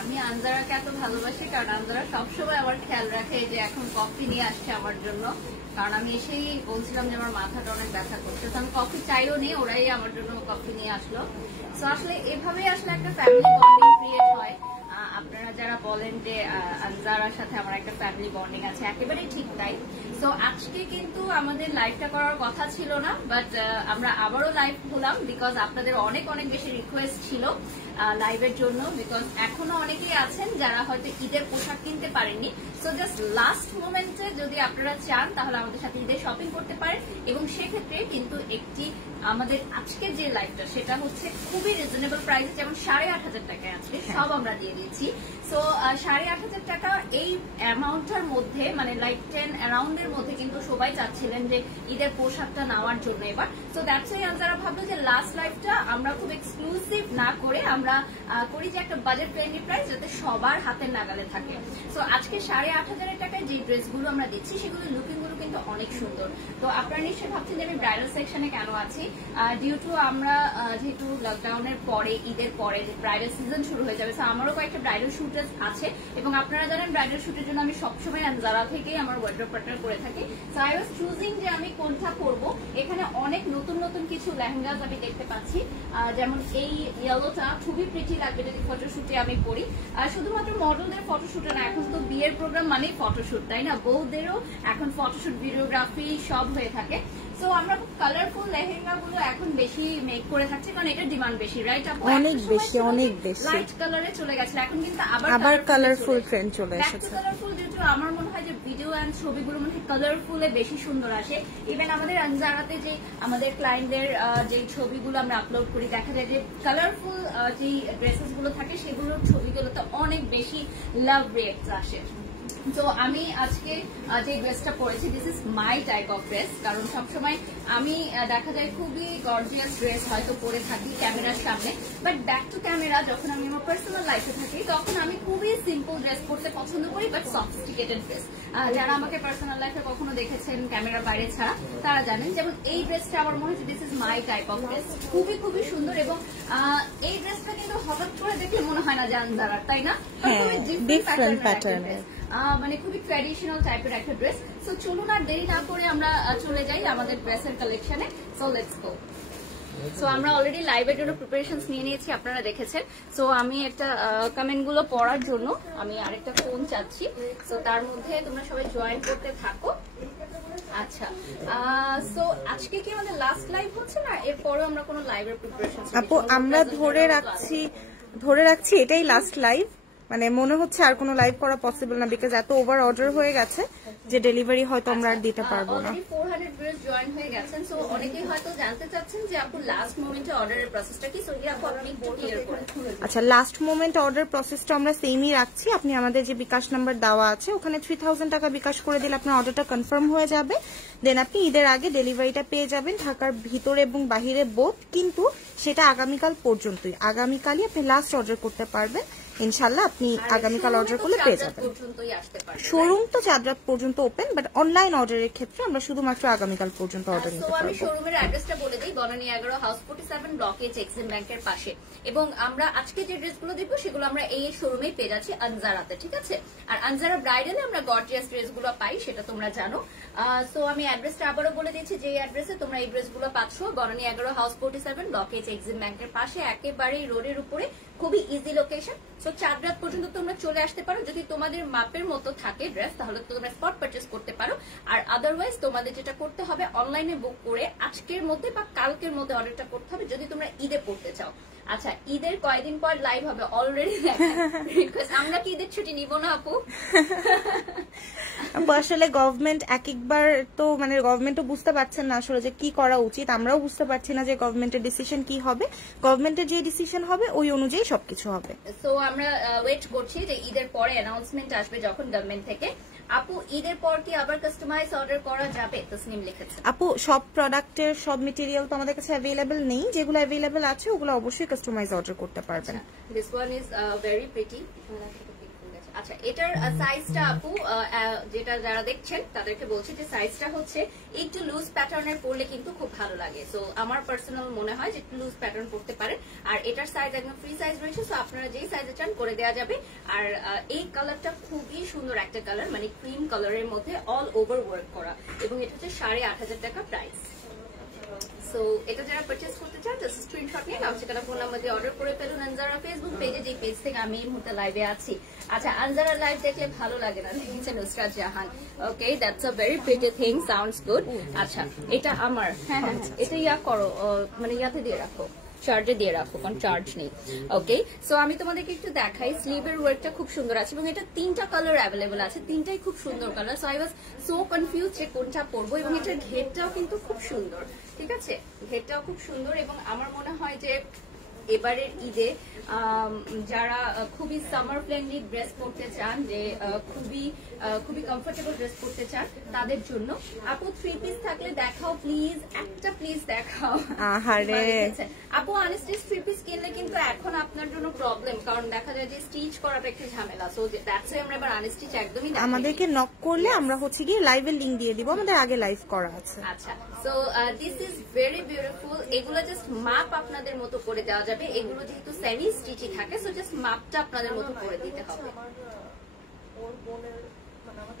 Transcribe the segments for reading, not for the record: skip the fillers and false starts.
আমি আনজারাকে এত ভালোবাসি কারণ আনজারা সবসময় আমার খেয়াল রাখে যে এখন কফি নিয়ে আসছে আমার জন্য, কারণ আমি এসেই বলছিলাম যে আমার মাথাটা অনেক ব্যথা করছে, তো আমি কফি চাইও নি, ওরাই আমার জন্য কফি নিয়ে আসলো। তো আসলে এভাবেই আসলে একটা ফ্যামিলি বন্ডিং ক্রিয়েট হয়। আপনারা যারা বলেন যে আনজারার সাথে আমার একটা ফ্যামিলি বন্ডিং আছে, একেবারেই ঠিক তাই। তো আজকে কিন্তু আমাদের লাইভটা করার কথা ছিল না, বাট আমরা আবারও লাইভ হলাম বিকজ আপনাদের অনেক অনেক বেশি রিকোয়েস্ট ছিল লাইভের জন্য, বিকজ এখনো অনেকেই আছেন যারা হয়তো ঈদের পোশাক কিনতে পারেননি। সো জাস্ট লাস্ট মোমেন্টে যদি আপনারা চান তাহলে আমাদের সাথে ঈদের শপিং করতে পারেন, এবং সেক্ষেত্রে কিন্তু একটি আমাদের আজকের যে লাইভটা সেটা হচ্ছে খুবই রিজনেবল প্রাইসে, যেমন 8,500 টাকায় আজকে সব আমরা দিয়ে দিচ্ছি। সো 8,500 টাকা এই অ্যামাউন্টটার মধ্যে, মানে লাইক 10 অ্যারাউন্ডের মধ্যে কিন্তু সবাই চাচ্ছিলেন যে ঈদের পোশাকটা নেওয়ার জন্য এবার। সো দ্যাটস ওয়াই যারা ভাবলো যে লাস্ট লাইভটা আমরা খুব এক্সক্লুসিভ না করে আমরা করি যে একটা বাজেট ফ্রেন্ডলি প্রাইস যাতে সবার হাতের নাগালে থাকে। সো আজকে 8,500 টাকায় যে ড্রেসগুলো আমরা দিচ্ছি সেগুলো লুকিং গুলো কিন্তু অনেক সুন্দর। তো আপনারা নিশ্চয়ই ভাবছেন যে আমি ব্রাইডাল সেকশনে কেন আছি, ডিউ টু আমরা যেহেতু লকডাউনের পরে ঈদের পরে ব্রাইডাল সিজন শুরু হয়ে যাবে, সো আমারও কয়েকটা ব্রাইডাল শুট আছে, এবং আপনারা জানেন ব্রাইডাল শুটের জন্য আমি সবসময় আনজারা থেকেই আমার ওয়ার্ড্রোব পার্টনার করে থাকি। সো আই ওয়াজ চুজিং যে আমি কোনটা করবো। এখানে অনেক নতুন নতুন কিছু লেহেঙ্গাস আমি দেখতে পাচ্ছি, যেমন এই ইয়েলোটা খুবই প্রিটি লাগবে যদি ফটোশুটে আমি পরি। শুধুমাত্র মডেলদের ফটোশুটে না, এখন তো বিয়ের প্রোগ্রাম মানেই ফটোশুট, তাই না? বউদেরও এখন ফটোশুট ভিডিওগ্রাফি সব হয়ে থাকে। সো আমরা কালারফুল লেহেঙ্গা গুলো এখন বেশি মেক করে থাকছি কারণ এটা ডিমান্ড বেশি, রাইট? অনেক বেশি অনেক বেশি লাইট কালারে চলে গেছে, এখন কিন্তু আবার কালারফুল ট্রেন্ড চলে এসেছে। কালারফুল যেহেতু আমার মনে হয় যে ভিডিও এন্ড ছবিগুলো মনে কালারফুল এ বেশি সুন্দর আসে। ইভেন আমাদের আনজারাতে যে আমাদের ক্লায়েন্টদের যে ছবিগুলো আমরা আপলোড করি দেখা যায় যে কালারফুল যে ড্রেসেস গুলো থাকে সেগুলোর ছবিগুলোতে অনেক বেশি লাভ রেটস আসে। তো আমি আজকে যে ড্রেসটা পরেছি this is my type of dress, কারণ সবসময় আমি দেখা যায় খুবই গর্জিয়াস ড্রেস হয়তো পরে থাকি ক্যামেরার সামনে, বাট ব্যাক টু ক্যামেরা যখন আমি আমার পার্সোনাল লাইফে থাকি তখন আমি খুবই সিম্পল ড্রেস পরতে পছন্দ করি, বাট সফিস্টিকেটেড ড্রেস। যারা আমাকে পার্সোনাল লাইফে কখনো দেখেছেন ক্যামেরার বাইরে ছাড়া তারা জানেন, যেমন এই ড্রেসটা আমার মনে হয় this is my type of dress, খুবই খুবই সুন্দর। এবং এই ড্রেসটা কিন্তু হঠাৎ করে দেখলে মনে হয় না যে আনজারার, তাই না? ডিফারেন্ট প্যাটার্নের, মানে খুবই ট্র্যাডিশনাল টাইপের একটা ড্রেস। সো চলুন আর দেরি না করে আমরা চলে যাই আমাদের ড্রেসের কালেকশনে। So let's go. সো আমরা অলরেডি লাইভের জন্য প্রিপারেশনস নিয়ে নিয়েছি, আপনারা দেখেছেন। সো আমি একটা কমেন্ট গুলো পড়ার জন্য আমি আরেকটা ফোন চাচ্ছি, সো তার মধ্যে তোমরা সবাই জয়েন করতে থাকো। আচ্ছা, সো আজকে কি আমাদের লাস্ট লাইভ হচ্ছে না এরপরেও আমরা কোনো লাইভের প্রিপারেশন? আপু আমরা ধরে রাখছি এটাই লাস্ট লাইভ, মানে মনে হচ্ছে আর কোনো লাইভ করা পসিবল না, বিকজ এত ওভার অর্ডার হয়ে গেছে যে ডেলিভারি হয়তো আমরা আর দিতে পারবো না। 400 ভিউয়ার্স জয়েন হয়ে গেছেন, সো অনেকেই হয়তো জানতে চাচ্ছেন যে আপু লাস্ট মোমেন্টে অর্ডারের প্রসেসটা কি, সো এটা আপু আপনি একটু ক্লিয়ার করেন। আচ্ছা, লাস্ট মোমেন্ট অর্ডার প্রসেসটা আমরা সেমই রাখছি। আপনি আমাদের যে বিকাশ নাম্বার দেওয়া আছে ওখানে 3000 টাকা বিকাশ করে দিলে আপনার অর্ডারটা কনফার্ম হয়ে যাবে, দেন আপনি ঈদের আগে ডেলিভারিটা পেয়ে যাবেন ঢাকার ভিতরে এবং বাহিরে বোথ। কিন্তু সেটা আগামীকাল পর্যন্তই, আগামীকালই আপনি লাস্ট অর্ডার করতে পারবেন ইনশাল্লাহ। আপনি আগামীকাল অর্ডার করলে পেয়ে যাবেন। শোরুম তো চাঁদ রাত পর্যন্ত ওপেন, বাট অনলাইন অর্ডারের ক্ষেত্রে আমরা শুধুমাত্র আগামীকাল পর্যন্ত অর্ডার নিতে পারবো। আমি শোরুমের অ্যাড্রেসটা বলে দিই, Banani 11 house 47 block H Exim ব্যাংকের পাশে। এবং আমরা আজকে যে ড্রেসগুলো দেখবো সেগুলো আমরা এই শোরুমেই পেয়ে যাচ্ছি আনজারাতে, ঠিক আছে? আর আনজারা ব্রাইডালে আমরা গর্জিয়াস ড্রেসগুলো পাই, সেটা তোমরা জানো। সো আমি অ্যাড্রেসটা আবারও বলে দিচ্ছি, যে অ্যাড্রেসে তোমরা এই ড্রেসগুলো পাচ্ছ Banani 11 house 47 block H Exim ব্যাংকের পাশে, একেবারেই রোডের উপরে, খুবই ইজি লোকেশন। সো চাঁদ রাত পর্যন্ত তোমরা চলে আসতে পারো। যদি তোমাদের মাপের মতো থাকে ড্রেস তাহলে তোমরা স্পট পারচেস করতে পারো, আর আদারওয়াইজ তোমাদের যেটা করতে হবে অনলাইনে বুক করে আজকের মধ্যে বা কালকের মধ্যে অর্ডারটা করতে হবে যদি তোমরা ঈদে পড়তে চাও। আচ্ছা, ঈদের কয়দিন পর লাইভ হবে অলরেডি রিকোয়েস্ট, আমরা কি ঈদের ছুটি নিব না আপু? আসলে গভর্নমেন্ট একবার তো মানে গভর্নমেন্টও বুঝতে পারছেন না আসলে যে কি করা উচিত, আমরাও বুঝতে পারছি না যে গভর্নমেন্টের ডিসিশন কি হবে। গভর্নমেন্টের যে ডিসিশন হবে ওই অনুযায়ী সবকিছু হবে। সো আমরা ওয়েট করছি যে ঈদের পরে অ্যানাউন্সমেন্ট আসবে যখন গভর্নমেন্ট থেকে। আপু ঈদের পর কি আবার কাস্টমাইজ অর্ডার করা যাবে? তসনিম লিখেছে। আপু সব প্রোডাক্টের সব মেটেরিয়াল তো আমাদের কাছে অ্যাভেলেবল নেই, যেগুলো অ্যাভেলেবল আছে ওগুলো অবশ্যই কাস্টমাইজ অর্ডার করতে পারবেন। This one is very pretty. আচ্ছা, এটার সাইজটা আপু যেটা যারা দেখছেন তাদেরকে বলছি যে সাইজটা হচ্ছে একটু লুজ প্যাটার্নের পরলে কিন্তু খুব ভালো লাগে। সো আমার পার্সোনাল মনে হয় যে একটু লুজ প্যাটার্ন পরতে পারেন। আর এটার সাইজ একদম ফ্রি সাইজ রয়েছে, সো আপনারা যেই সাইজে চান করে দেওয়া যাবে। আর এই কালারটা খুবই সুন্দর একটা কালার, মানে ক্রিম কালারের মধ্যে অল ওভার ওয়ার্ক করা, এবং এটা হচ্ছে 8,500 টাকা প্রাইস। সো এটা যারা পারচেজ করতে চান জাস্ট স্ক্রিনশট নিয়ে নাম ঠিকানা ফোন নাম্বার দিয়ে অর্ডার করে ফেলুন আনজারা ফেসবুক পেজে, যে পেজ থেকে আমি এই মুহূর্তে লাইভে আছি। আচ্ছা, আনজারা লাইভ দেখলে ভালো লাগে না, লিখেছে Nusrat Jahan. Okay, that's a very pretty thing, sounds good. আচ্ছা, এটা আমার, হ্যাঁ হ্যাঁ, এটা ইয়া করো, মানে ইয়াতে দিয়ে রাখো, চার্জে দিয়ে রাখো, কারণ চার্জ নেই। ওকে, সো আমি তোমাদেরকে একটু দেখাই। স্লিভের ওয়ার্কটা খুব সুন্দর আছে এবং এটা 3টা কালার অ্যাভেলেবল আছে, 3টাই খুব সুন্দর colour. So I was so confuse যে কোনটা পরবো। এবং এটার ঘেরটাও কিন্তু খুব সুন্দর, ঠিক আছে, ঘেরটাও খুব সুন্দর। এবং আমার মনে হয় যে এবারের ঈদে যারা খুবই সামার ফ্রেন্ডলি ড্রেস পরতে চান, যে খুবই কমফোর্টেবল ড্রেস পরতে চান, তাদের জন্য আপু 3 পিস থাকলে দেখাও প্লিজ, একটা প্লিজ দেখাও। আপু আনস্টিচ 3 পিস কিনলে কিন্তু এখন আপনার জন্য প্রবলেম, কারণ দেখা যায় যে স্টিচ করাটা একটু ঝামেলা। সো দ্যাটস ওয়াই আমরা এবার আনস্টিচ একদমই দেখাই। আমাদেরকে নক করলে আমরা হচ্ছে গিয়ে লাইভের লিংক দিয়ে দিব, আমাদের আগে লাইভ করা আছে। আচ্ছা, so this is very beautiful. এগুলো জাস্ট মাপ আপনাদের মতো করে দেওয়া যাবে, এগুলো যেহেতু সেমি স্টিচই থাকে, সো জাস্ট মাপটা আপনাদের মতো করে দিতে হবে।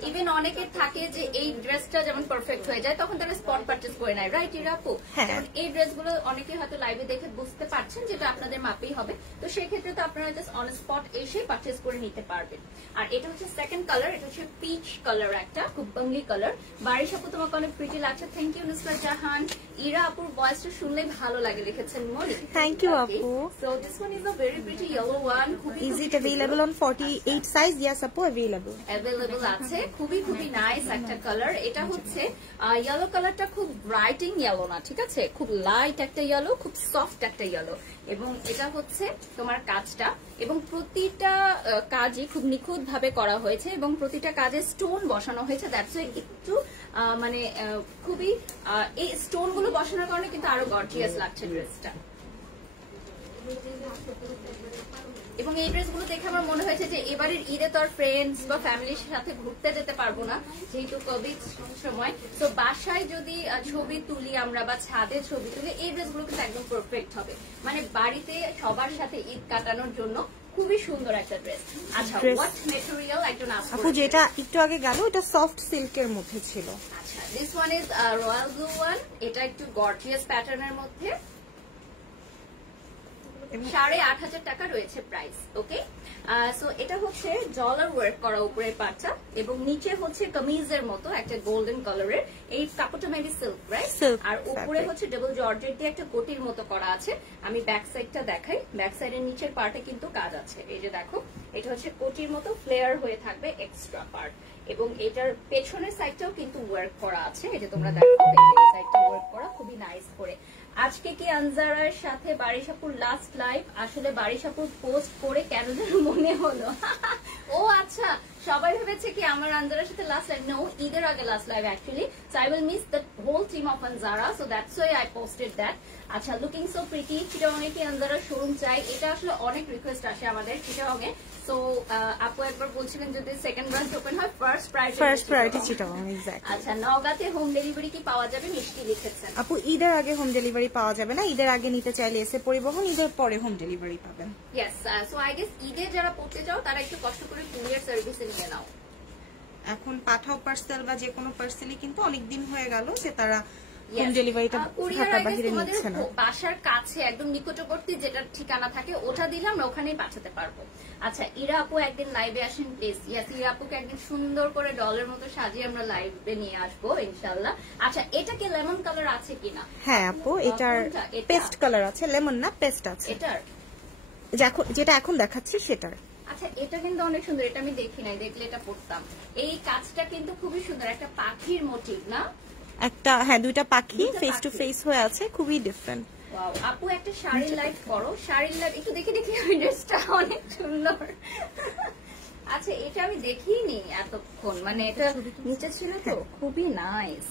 ইভেন অনেকের থাকে যে এই ড্রেসটা যেমন পারফেক্ট হয়ে যায়, তখন তারা স্পট পারচেজ করে নেয়, রাইট আপু? যেমন এই ড্রেসগুলো অনেকে হয়তো লাইভে দেখে বুঝতে পারছেন যেটা আপনাদের মাপেই হবে, তো সেই ক্ষেত্রে তো আপনারা জাস্ট অন স্পট এসে পারচেজ করে নিতে পারবেন। আর এটা হচ্ছে সেকেন্ড কালার, এটা হচ্ছে পিচ কালার, একটা খুব বাঙ্গি কালার। বারিশ আপু তোমাকে অনেক প্রিটি লাগছে, থ্যাংক ইউ নুসরাত জাহান। ইরা আপুর ভয়েসটা শুনলে ভালো লাগে, লিখেছেন মনি, থ্যাংক ইউ আপু। So this one is a very pretty yellow one. Is it available on 48 size? Yes আপু, अवेलेबल আছে। খুবই নাইস একটা কালার। এটা হচ্ছে ইয়েলো কালারটা, খুব ব্রাইটিং ইয়েলো না, ঠিক আছে, খুব লাইট একটা ইয়েলো, খুব সফট একটা ইয়েলো। এবং এটা হচ্ছে তোমার কাজটা, এবং প্রতিটা কাজই খুব নিখুঁত ভাবে করা হয়েছে এবং প্রতিটা কাজে স্টোন বসানো হয়েছে। দ্যাটস ওয়াই একটু মানে খুবই এই স্টোন গুলো বসানোর কারণে কিন্তু আরো গর্জিয়াস লাগছে ড্রেসটা। এবং এই ড্রেসগুলো দেখে আমার মনে হয়েছে যে এবারের ঈদে তো আর ফ্রেন্ডস বা ফ্যামিলির সাথে ঘুরতে যেতে পারবো না, যেহেতু কোভিড সময়। তো বাসায় যদি ছবি তুলি আমরা বা ছাদে ছবি তুলি, এই ড্রেসগুলো কিন্তু একদম পারফেক্ট হবে, মানে বাড়িতে সবার সাথে ঈদ কাটানোর জন্য খুবই সুন্দর একটা ড্রেস। আচ্ছা, হোয়াট ম্যাটেরিয়াল একজন আপু যেটা একটু আগে গেল, এটা সফট সিল্কের মধ্যে ছিল। আচ্ছা, this one is royal blue one. এটা একটু গর্জিয়াস প্যাটার্নের মধ্যে, 8,500 টাকা রয়েছে প্রাইস। ওকে, সো এটা হচ্ছে জলার ওয়ার্ক করা উপরের পাটটা, এবং নিচে হচ্ছে কামিজের মতো একটা গোল্ডেন কালারের। এই কাপড়টা মেবি সিল্ক, রাইট? আর উপরে হচ্ছে ডাবল জর্জেট দিয়ে একটা কোটির মতো করা আছে। আমি ব্যাক সাইডটা দেখাই। ব্যাক সাইডের নিচের পার্টে কিন্তু কাজ আছে, এই যে দেখো, এটা হচ্ছে কোটির মতো ফ্লেয়ার হয়ে থাকবে এক্সট্রা পার্ট। এবং এটার পেছনের সাইডটাও কিন্তু ওয়ার্ক করা আছে, এই যে তোমরা দেখো, এই সাইডটা ওয়ার্ক করা খুবই নাইস করে। আজকে কি আনজারার সাথে বারিশাপুর লাস্ট লাইভ? আসলে বারিশাপুর পোস্ট করে কেন যেন মনে হলো। ও আচ্ছা, সবাই ভেবেছে কি আমার আনজারার সাথে লাস্ট লাইভ। নো, ঈদের আগে last live actually. So I will miss the whole team of Anjara, so that's why I posted that. আচ্ছা, লুকিং সো প্রিটি। চিটাগংয়ে কি আনজারার শোরুম চাই? এটা আসলে অনেক রিকোয়েস্ট আসে আমাদের চিটাগংয়ে। সো আপু একবার বলছিলেন যদি সেকেন্ড ব্রাঞ্চ ওপেন হয়, ফার্স্ট প্রায়োরিটি চিটাগং। এক্স্যাক্টলি। আচ্ছা, নওগাঁতে হোম ডেলিভারি কি পাওয়া যাবে? মিষ্টি লিখেছেন। আপু ঈদের আগে হোম ডেলিভারি পাওয়া যাবে না, ঈদের আগে নিতে চাইলে এসে পরিবহন, ঈদের পরে হোম ডেলিভারি পাবেন। ইয়েস, সো আই গেস ঈদে যারা পড়তে চাও তারা একটু কষ্ট করে কুরিয়ার সার্ভিসে নিয়ে নাও। এখন পাঠাও পার্সেল বা যে কোনো পার্সেলই কিন্তু অনেকদিন হয়ে গেল যে তারা হোম ডেলিভারিটা ঢাকার বাইরে নিচ্ছে না। বাসার কাছে একদম নিকটবর্তী যেটা ঠিকানা থাকে ওটা দিলে আমরা ওখানেই পাঠাতে পারবো। আচ্ছা, ইরা আপু একদিন লাইভে আসেন প্লিজ। ইয়েস, ইরা আপুকে একদিন সুন্দর করে ডলের মতো সাজিয়ে আমরা লাইভে নিয়ে আসবো ইনশাআল্লাহ। আচ্ছা, এটা কি লেমন কালার আছে কিনা? হ্যাঁ আপু, এটার পেস্ট কালার আছে, লেমন না পেস্ট আছে। এটার যেটা এখন দেখাচ্ছি সেটার। আচ্ছা, এটা কিন্তু অনেক সুন্দর, এটা আমি দেখি নাই, দেখলে এটা পড়তাম। এই কাজটা কিন্তু খুবই সুন্দর, একটা পাখির মোটিভ না? একটা, হ্যাঁ, দুইটা পাখি ফেস টু ফেস হয়ে আছে, খুবই ডিফারেন্ট। ওয়াও, আপু একটা শাড়ির লাইভ করো, শাড়ির লাইভ একটু দেখি ওই ড্রেসটা অনেক সুন্দর। আচ্ছা, এটা আমি দেখিনি এতক্ষণ, মানে এটা নিচে ছিল তো, খুবই নাইস,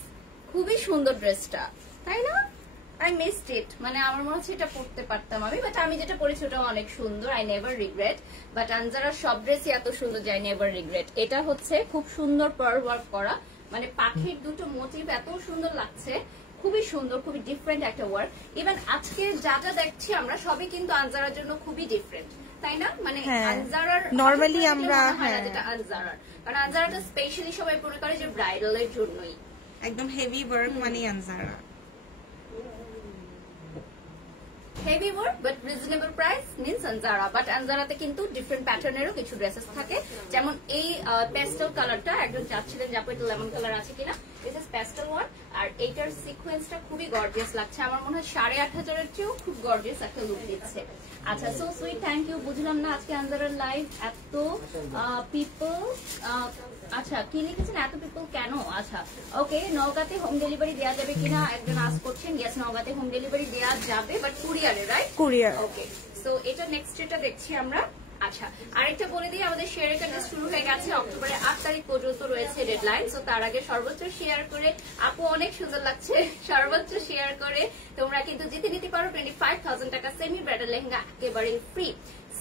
খুবই সুন্দর ড্রেসটা, তাই না? আই মিসড ইট, মানে আমার মনে হচ্ছে এটা পড়তে পারতাম আমি, বাট আমি যেটা পরেছি ওটা অনেক সুন্দর, আই নেভার রিগ্রেট। বাট আনজারার সব ড্রেসই এত সুন্দর যে আই নেভার রিগ্রেট। এটা হচ্ছে খুব সুন্দর পার্ল ওয়ার্ক করা, মানে পাখির দুটো মোটিভ এত সুন্দর লাগছে, খুবই সুন্দর, খুবই ডিফারেন্ট একটা ওয়ার্ক। ইভেন আজকে যা যা দেখছি আমরা সবই কিন্তু আনজারার জন্য খুবই ডিফারেন্ট, তাই না? মানে আনজারার নরমালি আমরা যেটা আনজারার, কারণ আনজারাটা স্পেশালি সবাই মনে করে যে ব্রাইডালের জন্যই, একদম হেভি ওয়ার্ক মানে Anjara. Heavy work but reasonable price means Anjara. But আনজারাতে কিন্তু ডিফারেন্ট প্যাটার্নেরও কিছু ড্রেসেস থাকে, যেমন এই প্যাস্টেল কালারটা একজন চাচ্ছিলেন যে আপু এটা লেমন কালার আছে কিনা, দিস ইজ প্যাস্টেল ওয়ান। আর এইটার সিকোয়েন্সটা খুবই গর্জিয়াস লাগছে, আমার মনে হয় 8,500 চেয়েও খুব গর্জিয়াস একটা লুক দিচ্ছে। আচ্ছা, সো সুইট, থ্যাংক ইউ। বুঝলাম না আজকে আনজারার লাইভ এত পিপল, আচ্ছা কি লিখেছেন এত পিপল কেন? আচ্ছা ওকে, নওগাঁতে হোম ডেলিভারি দেওয়া যাবে কিনা একজন আস্ক করছেন। ইয়েস, নওগাঁতে হোম ডেলিভারি দেওয়া যাবে, বাট কুরিয়ারে, রাইট? কুরিয়ার। ওকে, সো এটা নেক্সট যেটা দেখছি আমরা। আচ্ছা, আরেকটা বলে দিই, আমাদের শেয়ারের কাজ শুরু হয়ে গেছে, অক্টোবরের 8 তারিখ পর্যন্ত রয়েছে ডেডলাইন। সো তার আগে সর্বোচ্চ শেয়ার করে, আপু অনেক সুন্দর লাগছে, সর্বোচ্চ শেয়ার করে তোমরা কিন্তু জিতে নিতে পারো 25,000 টাকা সেমি ব্রাইডাল লেহেঙ্গা একেবারে ফ্রি।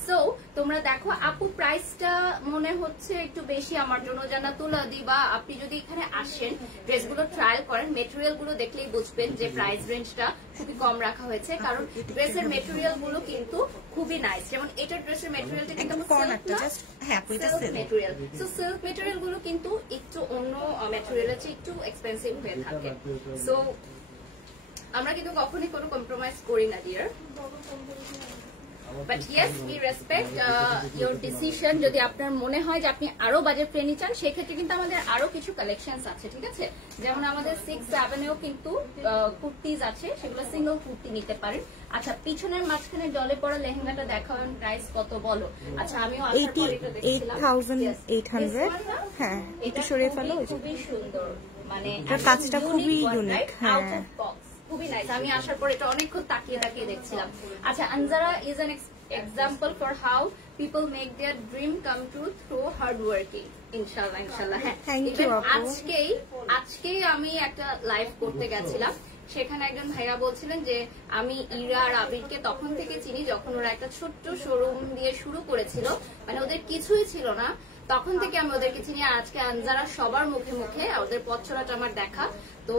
সো তোমরা দেখো আপু প্রাইসটা মনে হচ্ছে একটু বেশি আমার জন্য, জানা তুলা দিবা। আপনি যদি এখানে আসেন, ড্রেসগুলো ট্রায়াল করেন, মেটেরিয়াল গুলো দেখলেই বুঝবেন যে প্রাইস রেঞ্জটা খুবই কম রাখা হয়েছে, কারণ ড্রেসের মেটেরিয়াল গুলো কিন্তু খুবই নাইস। যেমন এটা ড্রেসের মেটেরিয়ালটা কিন্তু মেটেরিয়াল, সো সিল্ক মেটেরিয়াল গুলো কিন্তু একটু অন্য মেটেরিয়ালের চেয়ে একটু এক্সপেন্সিভ হয়ে থাকে। সো আমরা কিন্তু কখনোই কোনো কম্প্রোমাইজ করি না dear, but yes we respect your decision. যদি আপনার মনে হয় যে আপনি আরো বাজেট ফ্রেন্ডলি চান, সেক্ষেত্রে কিন্তু আমাদের আরো কিছু কালেকশন আছে, ঠিক আছে? যেমন আমাদের 6-7-এও কিন্তু কুর্তিজ আছে, সেগুলো সিঙ্গেল কুর্তি নিতে পারেন। আচ্ছা, পিছনের মাঝখানে জলে পড়া লেহেঙ্গাটা দেখাবেন, প্রাইস কত বলো? আচ্ছা, আমিও 88,800। হ্যাঁ, এটা সরিয়ে ফেলো, খুবই সুন্দর, মানে কাজটা খুবই ইউনিক। হ্যাঁ, খুবই নাইস। আমি আসার পর এটা অনেকক্ষণ তাকিয়ে তাকিয়ে দেখছিলাম। আচ্ছা, Anjara is an example for how people make their dream come true through hard working. ইনশাআল্লাহ, ইনশাআল্লাহ। হ্যাঁ, আজকেই আমি একটা লাইভ করতে গেছিলাম, সেখানে একজন ভাইয়া বলছিলেন যে আমি ইরা আর আবিরকে তখন থেকে চিনি যখন ওরা একটা ছোট্ট শোরুম দিয়ে শুরু করেছিল, মানে ওদের কিছুই ছিল না, তখন থেকে আমি ওদেরকে চিনি। আর আজকে আনজারা সবার মুখে মুখে, ওদের পথ চলাটা আমার দেখা, তো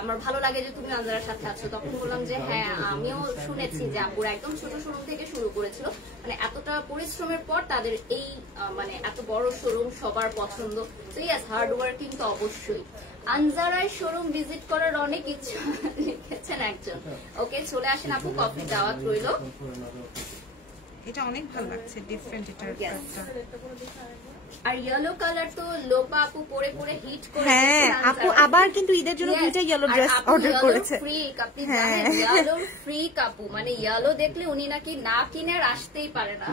আমার ভালো লাগে যে তুমি আনজারার সাথে আছো। তখন বললাম যে হ্যাঁ, আমিও শুনেছি যে আপুরা একদম ছোট শোরুম থেকে শুরু করেছিল, মানে এতটা পরিশ্রমের পর তাদের এই মানে এত বড় শোরুম সবার পছন্দ। তো ইয়েস, হার্ড ওয়ার্কিং তো অবশ্যই। আনজারায় শোরুম ভিজিট করার অনেক ইচ্ছা লিখেছেন একজন। ওকে, চলে আসেন আপু, কফি দাওয়াত রইল। এটা অনেক ভালো লাগছে, ডিফারেন্ট এটার একটা। আর ইয়েলো কালার তো লোপা আপু পরে পরে হিট করে। হ্যাঁ, আপু আবার কিন্তু ঈদের জন্য দুইটা ইয়েলো ড্রেস অর্ডার করেছে। ফ্রিক, আপনি জানেন ইয়েলো ফ্রিক আপু, মানে ইয়েলো দেখলে উনি নাকি না কিনে আর আসতেই পারে না।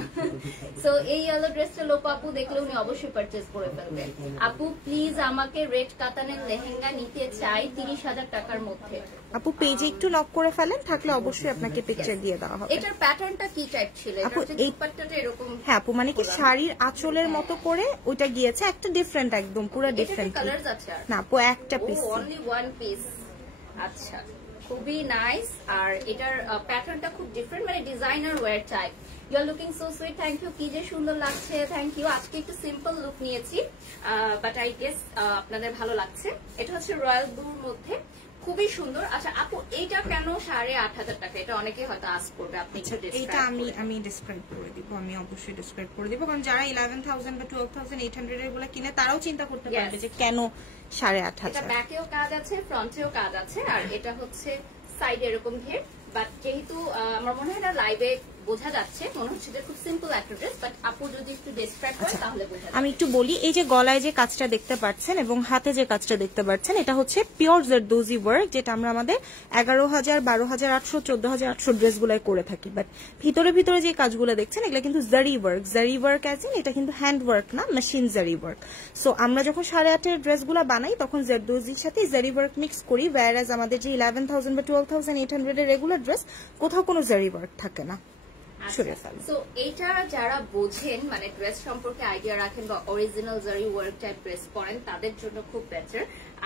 সো এই ইয়েলো ড্রেসটা লোপা আপু দেখলে উনি অবশ্যই পারচেজ করে ফেলবে। আপু প্লিজ আমাকে রেড কাতানের লেহেঙ্গা নিতে চাই 30,000 টাকার মধ্যে। আপু পেজে একটু নক করে ফেলেন, থাকলে অবশ্যই আপনাকে পিকচার দিয়ে দেওয়া হবে। এটার প্যাটার্নটা কি টাইপ ছিল? আপু এই দুপাট্টাটা এরকম। হ্যাঁ আপু, মানে কি শাড়ির আঁচলের মতো করে ওইটা গিয়েছে, একটা ডিফারেন্ট, একদম পুরো ডিফারেন্ট। কালারস আছে না আপু, একটা পিস, অনলি ওয়ান পিস। আচ্ছা, খুবই নাইস। আর এটার প্যাটার্নটা খুব ডিফারেন্ট, মানে designer wear type. You are looking so sweet, thank you. কি যে সুন্দর লাগছে, থ্যাংক ইউ। আজকে একটু সিম্পল লুক নিয়েছি, বাট আই গেস আপনাদের ভালো লাগছে। এটা হচ্ছে রয়্যাল ব্লুর মধ্যে, খুবই সুন্দর। আচ্ছা আপু, এইটা কেন 8,500 টাকা? এটা অনেকে হয়তো আস্ক করবে, আপনি এটা আমি ডিসক্রাইব করে দিব, আমি অবশ্যই ডিসক্রাইব করে দিব, কারণ যারা 11,000 বা 12,800 এর গুলো কিনে তারাও চিন্তা করতে পারবে যে কেন 8,500। এটা ব্যাকেও কাজ আছে, ফ্রন্টেও কাজ আছে, আর এটা হচ্ছে সাইডে এরকম ঘের। বাট যেহেতু আমার মনে হয় না লাইভে বোঝা যাচ্ছে, মনে হচ্ছে যে খুব সিম্পল একটা ড্রেস, বাট আপু যদি একটু ডেসক্রাইব করে তাহলে বোঝা যাবে। আমি একটু বলি, এই যে গলায় যে কাজটা দেখতে পাচ্ছেন এবং হাতে যে কাজটা দেখতে পাচ্ছেন, এটা হচ্ছে পিওর জারদোজি ওয়ার্ক, যেটা আমরা আমাদের 11,000, 12,800, 14,800 ড্রেস গুলাই করে থাকি। বাট ভিতরে ভিতরে যে কাজগুলো দেখছেন এগুলো কিন্তু জারি ওয়ার্ক। জারি ওয়ার্ক আছে, এটা কিন্তু হ্যান্ড ওয়ার্ক না, মেশিন জারি ওয়ার্ক। সো আমরা যখন 8,500 ড্রেস গুলা বানাই তখন জারদোজির সাথে জারি ওয়ার্ক মিক্স করি, ওয়্যারাজ আমাদের যে 11,000 বা 12,800 এর রেগুলার ড্রেস কোথাও কোনো জারি ওয়ার্ক থাকে না। সরিয়ে ফেলো। সো এইটা যারা বোঝেন মানে ড্রেস সম্পর্কে আইডিয়া রাখেন বা অরিজিনাল জারি ওয়ার্ক টাইপ ড্রেস পরেন তাদের জন্য খুব বেটার।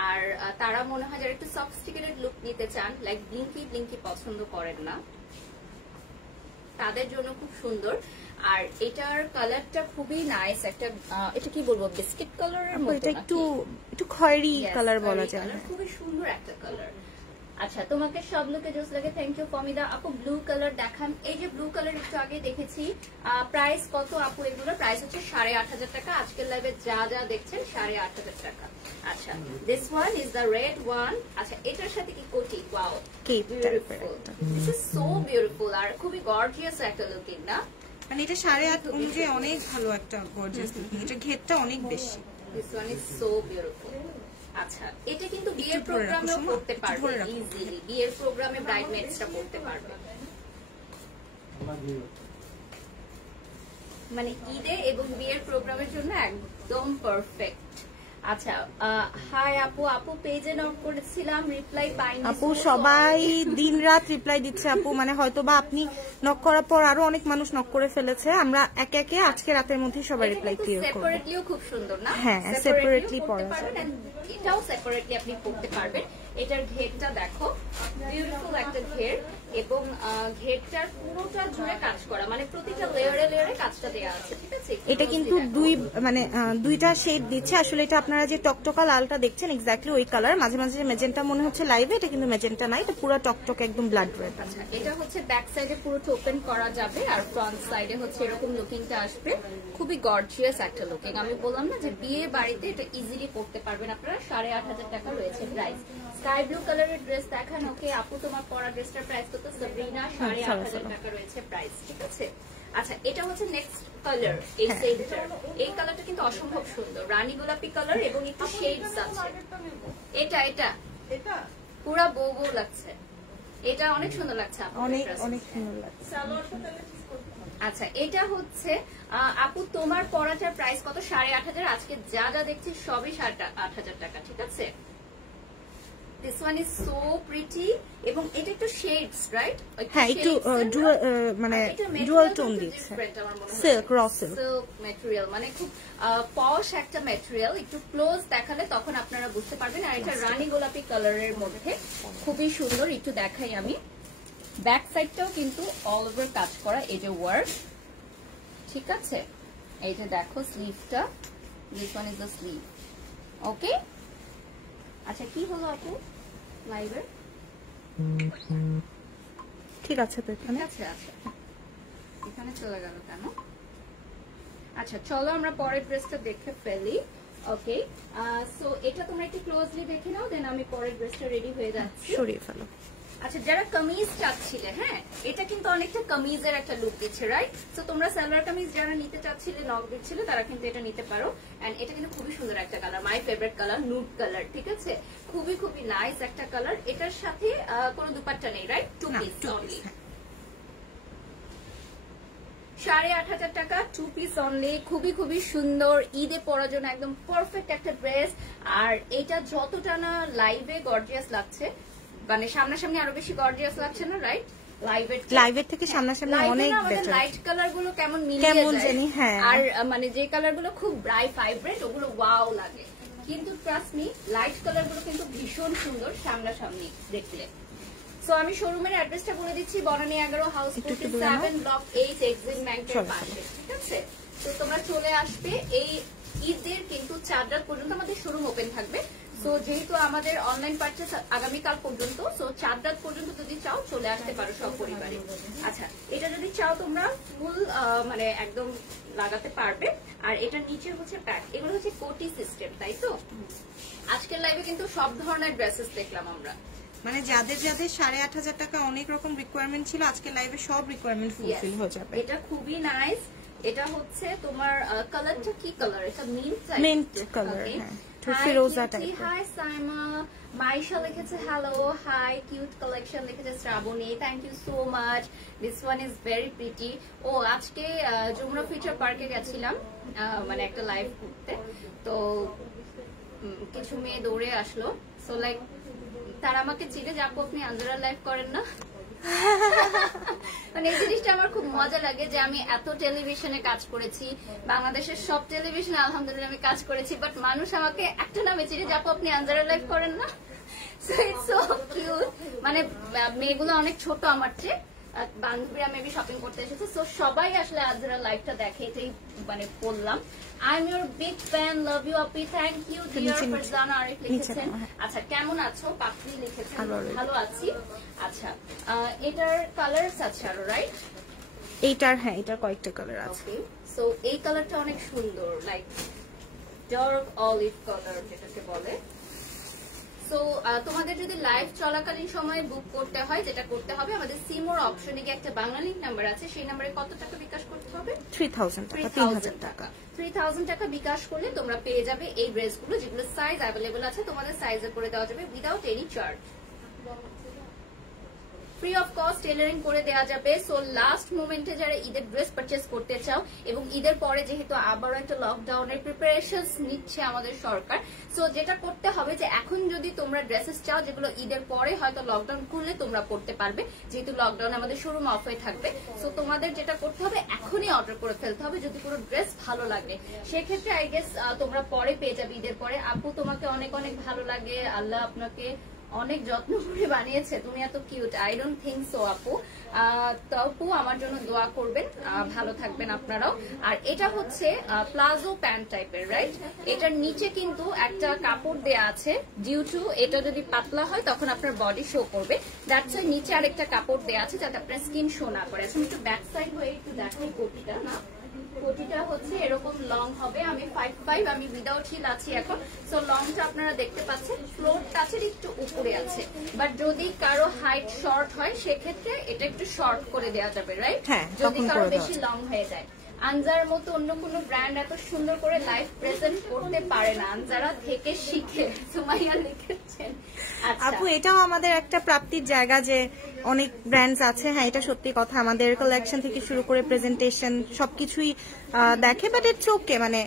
আর তারা মনে হয় যারা একটু সফিস্টিকেটেড লুক নিতে চান, লাইক ব্লিঙ্কি পছন্দ করেন না, তাদের জন্য খুব সুন্দর। আর এটার কালারটা খুবই নাইস, একটা এটা কি বলবো বিস্কিট কালারের মতো, এটা একটু খয়েরি কালার বলা যায়, খুবই সুন্দর একটা কালার। আচ্ছা তোমাকে সব লোকে জোস লাগে, থ্যাংক ইউ ফমিদা আপু। ব্লু কালার দেখান, এই যে ব্লু কালার একটু আগে দেখেছি। প্রাইস কত আপু? এগুলোর প্রাইস হচ্ছে 8,500 টাকা। আজকের লাইভে যা যা দেখছেন 8,500 টাকা। আচ্ছা this one is the red one. আচ্ছা এটার সাথে কি কোটি, wow beautiful, this is so beautiful আর খুবই গর্জিয়াস একটা লুকিং না? মানে এটা 8.5 অনুযায়ী অনেক ভালো একটা গর্জিয়াস লুকিং, এটা ঘেরটা অনেক বেশি। This one is so beautiful. আচ্ছা এটা কিন্তু বিয়ের প্রোগ্রামেও পড়তে পারবে ইজিলি, বিয়ের প্রোগ্রামে ব্রাইডমেডসরা পড়তে পারবে, মানে ঈদে এবং বিয়ের প্রোগ্রামের জন্য একদম পারফেক্ট। আচ্ছা হাই আপু, আপু পেজে নক করেছিলাম রিপ্লাই পাইনি আপু। সবাই দিন রাত রিপ্লাই দিচ্ছে আপু, মানে হয়তো বা আপনি নক করার পর আরো অনেক মানুষ নক করে ফেলেছে, আমরা একে একে আজকে রাতের মধ্যে সবাই রিপ্লাই ক্লিয়ার করব। সেপারেটলিও খুব সুন্দর না? হ্যাঁ সেপারেটলি পড়া যাবে, এটাও সেপারেটলি আপনি পড়তে পারবেন। এটার ঘেরটা দেখো, বিউটিফুল একটা ঘের এবং ঘেরটার পুরোটা জুড়ে কাজ করা, মানে প্রতিটা লেয়ারে লেয়ারে কাজটা দেওয়া আছে, ঠিক আছে? এটা কিন্তু দুইটা শেড দিচ্ছে। আসলে এটা আপনারা যে টকটকা লালটা দেখছেন এক্স্যাক্টলি ওই কালার, মাঝে মাঝে মেজেন্টা মনে হচ্ছে লাইভে, এটা কিন্তু মেজেন্টা নাই, এটা পুরো টকটক একদম ব্লাড রেড। আচ্ছা এটা হচ্ছে ব্যাক সাইডে পুরো ওপেন করা যাবে আর ফ্রন্ট সাইডে হচ্ছে এরকম লুকিংটা আসবে, খুবই গর্জিয়াস একটা লুকিং। আমি বললাম না যে বিয়ে বাড়িতে এটা ইজিলি পড়তে পারবেন আপনারা। 8,500 টাকা রয়েছে প্রাইস। স্কাই ব্লু কালারের ড্রেস দেখান। ওকে আপু তোমার পরা ড্রেসটার প্রাইস কত? সাবরিনা 8,500 টাকা রয়েছে প্রাইস, ঠিক আছে? আচ্ছা এটা হচ্ছে নেক্সট কালার, এই সেটটার এই কালারটা কিন্তু অসম্ভব সুন্দর, রানী গোলাপি কালার এবং একটু শেডস আছে। এটা পুরা বউ বউ লাগছে, এটা অনেক সুন্দর লাগছে, অনেক অনেক সুন্দর লাগছে। আচ্ছা এটা হচ্ছে আপু তোমার পরাটার প্রাইস কত? 8,500। আজকে যা যা দেখছি সবই 8,500 টাকা, ঠিক আছে? This one is so pretty এবং এটা একটু শেডস, রাইট? হ্যাঁ একটু মানে ডুয়াল টোন দিচ্ছে, সিল্ক র সিল্ক ম্যাটেরিয়াল, মানে খুব পশ একটা ম্যাটেরিয়াল। একটু ক্লোজ দেখালে তখন আপনারা বুঝতে পারবেন। আর এটা রানী গোলাপি কালারের মধ্যে খুবই সুন্দর, একটু দেখাই আমি। ব্যাক সাইডটাও কিন্তু অল ওভার কাজ করা, এই যে ওয়ার্ক, ঠিক আছে? এই যে দেখো স্লিভটা, this one is the sleeve. Okay আচ্ছা কি হলো আপু লাইভের? ঠিক আছে তো এখানে আচ্ছা এখানে চলে গেল কেন? আচ্ছা চলো আমরা পরের ড্রেসটা দেখে ফেলি। ওকে সো এটা তোমরা একটু ক্লোজলি দেখে নাও, দেন আমি পরের ড্রেসটা রেডি হয়ে যাচ্ছি। সরিয়ে ফেলো। আচ্ছা যারা কামিজ চাচ্ছিলে, হ্যাঁ এটা কিন্তু অনেকটা কামিজের একটা লুক দিচ্ছে, রাইট? তো তোমরা সালোয়ার কামিজ যারা নিতে চাচ্ছিলে, নক দিচ্ছিলে, তারা কিন্তু এটা নিতে পারো। এন্ড এটা কিন্তু খুবই সুন্দর একটা colour, my favourite colour, nude colour, ঠিক আছে? খুবই খুবই নাইস একটা কালার। এটার সাথে কোনো দুপাট্টা নেই, রাইট? টু পিস অনলি, 8,500 টাকা, 2 পিস অনলি। খুবই খুবই সুন্দর, ঈদে পরার জন্য একদম পারফেক্ট একটা ড্রেস। আর এটা যতটা না লাইভে গর্জিয়াস লাগছে, মানে সামনাসামনি আরো বেশি গর্জিয়াস লাগছে না, রাইট? লাইভের থেকে সামনাসামনি অনেক বেটার। লাইট কালার গুলো কেমন মিলিয়ে যায়, হ্যাঁ। আর মানে যে কালার গুলো খুব ব্রাইট ভাইব্রেন্ট ওগুলো ওয়াও লাগে, কিন্তু ট্রাস্ট মি লাইট কালার গুলো কিন্তু ভীষণ সুন্দর সামনাসামনি দেখলে। সো আমি শোরুমের অ্যাড্রেসটা বলে দিচ্ছি, বনানী 11 হাউস 47 ব্লক 8 এক্সিম ব্যাংকের পাশে, ঠিক আছে? তো তোমরা চলে আসবে। এই ঈদের কিন্তু 4 রাত পর্যন্ত আমাদের শোরুম ওপেন থাকবে। সো যেহেতু আমাদের অনলাইন পারচেজ আগামীকাল পর্যন্ত, সো 4 রাত পর্যন্ত যদি চাও চলে আসতে পারো সব পরিবারে। আচ্ছা এটা যদি চাও তোমরা ফুল মানে একদম লাগাতে পারবে। আর এটার নিচে হচ্ছে প্যাক, এগুলো হচ্ছে কোটি সিস্টেম, তাই তো? আজকের লাইভে কিন্তু সব ধরনের ড্রেসেস দেখলাম আমরা, মানে যাদের 8,500 টাকা অনেক রকম রিকোয়ারমেন্ট ছিল, আজকে লাইভে সব রিকোয়ারমেন্ট ফুলফিল হয়ে যাবে। এটা খুবই নাইস। এটা হচ্ছে তোমার কালারটা কি কালার? এটা মিন্ট কালার, হ্যাঁ ফিরোজা টাইপ। হাই সাইমা, মাইশা লিখেছে হ্যালো, হাই কিউট কালেকশন লিখেছে Shrabani, thank you so much, this one is very pretty. ও আজকে যমুনা ফিউচার পার্কে গেছিলাম মানে একটা লাইভ করতে, তো কিছু মেয়ে দৌড়ে আসলো, সো লাইক তারা আমাকে চিনে যে আপু আপনি আন্দোলন লাইভ করেন না? মানে এই জিনিসটা আমার খুব মজা লাগে যে আমি এত টেলিভিশনে কাজ করেছি, বাংলাদেশের সব টেলিভিশনে আলহামদুলিল্লাহ আমি কাজ করেছি, বাট মানুষ আমাকে একটা নামে চিনে যে আপু আপনি আনজারা লাইভ করেন না। So it's so cute. মানে মেয়েগুলো অনেক ছোট আমার চেয়ে, বান্ধবীরা মেবি শপিং করতে এসেছে, সো সবাই আসলে আনজারা লাইভটা দেখে, এটাই মানে বললাম। I am your big fan, love you আপি, thank you dear Farzana Arif লিখেছেন। আচ্ছা কেমন আছো পাপড়ি লিখেছেন, ভালো আছি। আচ্ছা এটার কালারস আছে আরো, রাইট? এইটার হ্যাঁ এটার কয়েকটা কালার আছে। সো এই কালারটা অনেক সুন্দর, লাইক ডার্ক অলিভ কালার যেটাকে বলে। সো তোমাদের যদি লাইভ চলাকালীন সময় বুক করতে হয়, যেটা করতে হবে আমাদের সিমোর অপশনে গিয়ে একটা বাংলা লিংক নাম্বার আছে, সেই নাম্বারে কত টাকা বিকাশ করতে হবে? 3000 টাকা, 3000 টাকা। 3000 টাকা বিকাশ করলে তোমরা পেয়ে যাবে এই ড্রেসগুলো, যেগুলো সাইজ অ্যাভেলেবল আছে, তোমাদের সাইজে করে দেওয়া যাবে without any charge. Free of cost tailoring করে দেওয়া যাবে। সো লাস্ট মোমেন্টে যারা ঈদের ড্রেস পারচেস করতে চাও, এবং ঈদের পরে যেহেতু আবারও একটা লকডাউনের প্রিপারেশন নিচ্ছে আমাদের সরকার, সো যেটা করতে হবে যে এখন যদি তোমরা ড্রেসেস চাও যেগুলো ঈদের পরে হয়তো লকডাউন খুললে তোমরা পড়তে পারবে, যেহেতু লকডাউন আমাদের শোরুম অফ হয়ে থাকবে, সো তোমাদের যেটা করতে হবে এখনই অর্ডার করে ফেলতে হবে যদি কোনো ড্রেস ভালো লাগে। সেক্ষেত্রে আই গেস তোমরা পরে পেয়ে যাবে ঈদের পরে। আপু তোমাকে অনেক অনেক ভালো লাগে, আল্লাহ আপনাকে অনেক যত্ন করে বানিয়েছে, তুমি এত cute. I don't think so আপু। তো আপু আমার জন্য দোয়া করবেন, ভালো থাকবেন আপনারাও। আর এটা হচ্ছে প্লাজো প্যান্ট টাইপের, রাইট? এটার নিচে কিন্তু একটা কাপড় দেয়া আছে, ডিউ টু এটা যদি পাতলা হয় তখন আপনার বডি শো করবে, দ্যাটস ওয়াই নিচে আরেকটা কাপড় দেয়া আছে যাতে আপনার স্কিন শো না করে। এখন একটু ব্যাক সাইড হয়ে একটু দেখাই কোটিটা, না কোটিটা হচ্ছে এরকম লং হবে। আমি 5'5", আমি উইদাউট হিল আছি এখন, সো লংটা আপনারা দেখতে পাচ্ছেন ফ্লোর টাচের একটু উপরে আছে, বাট যদি কারো হাইট শর্ট হয় সেক্ষেত্রে এটা একটু শর্ট করে দেওয়া যাবে, রাইট? যদি কারো বেশি লং হয়ে যায়। আনজার মতো অন্য কোনো ব্র্যান্ড এত সুন্দর করে লাইভ প্রেজেন্ট করতে পারে না, আনজারা থেকে শিখে। সুমাইয়া লিখেছেন। আপু এটাও আমাদের একটা প্রাপ্তির জায়গা যে অনেক ব্র্যান্ডস আছে, হ্যাঁ এটা সত্যি কথা, আমাদের কালেকশন থেকে শুরু করে প্রেজেন্টেশন সবকিছুই দেখে, বাট ইটস ওকে, মানে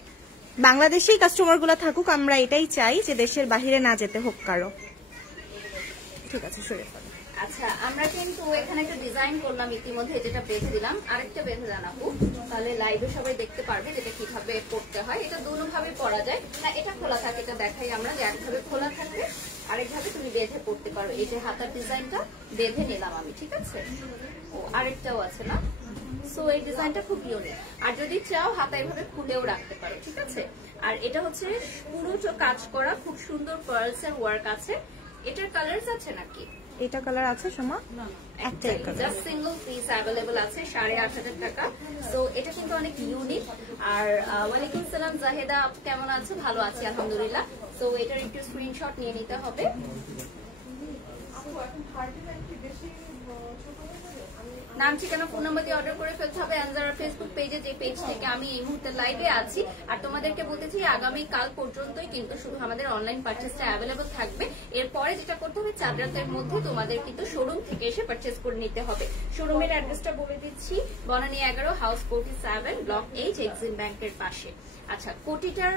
বাংলাদেশেই কাস্টমার গুলা থাকুক, আমরা এটাই চাই যে দেশের বাহিরে না যেতে হোক কারো। ঠিক আছে সরে ফেলো। আচ্ছা আমরা কিন্তু এখানে একটা ডিজাইন করলাম ইতিমধ্যে, যেটা বেঁধে দিলাম, আরেকটা বেঁধে দেন আপু, তাহলে লাইভে সবাই দেখতে পারবে যেটা কিভাবে করতে হয়। এটা দুটো ভাবে পরা যায়, না এটা খোলা থাকে, এটা দেখাই আমরা যে একভাবে খোলা থাকবে, আরেকভাবে তুমি বেঁধে পড়তে পারো। এই যে হাতার ডিজাইনটা বেঁধে নিলাম আমি, ঠিক আছে? ও আরেকটাও আছে না, সো এই ডিজাইনটা খুব ইউনিক। আর যদি চাও হাতা এভাবে খুলেও রাখতে পারো, ঠিক আছে? আর এটা হচ্ছে পুরোটা কাজ করা, খুব সুন্দর পার্লস এর ওয়ার্ক আছে। এটার কালারস আছে নাকি? এটা কালার আছে সোমা, একটাই colour, just single piece available আছে 8,500 টাকা। সো এটা কিন্তু অনেক ইউনিক। আর ওয়ালাইকুম সালাম জাহেদা, আপু কেমন আছো? ভালো আছি আলহামদুলিল্লাহ। সো এটার একটু স্ক্রিনশট নিয়ে নিতে হবে। নাম ঠিকানা ফোন নাম্বার দিয়ে অর্ডার করে ফেলতে হবে আনজারা ফেসবুক পেজে, যে পেজ থেকে আমি এই মুহূর্তে লাইভে আছি। আর তোমাদেরকে বলতেছি আগামী কাল পর্যন্তই কিন্তু শুধু আমাদের অনলাইন পারচেজটা অ্যাভেলেবল থাকবে। এরপরে যেটা করতে হবে 4 রাতের মধ্যে তোমাদের কিন্তু শোরুম থেকে এসে পারচেজ করে নিতে হবে। শোরুমের অ্যাড্রেসটা বলে দিচ্ছি, বনানী 11, হাউস 47, ব্লক 8, এক্সিম ব্যাংকের পাশে। আচ্ছা কোটিটার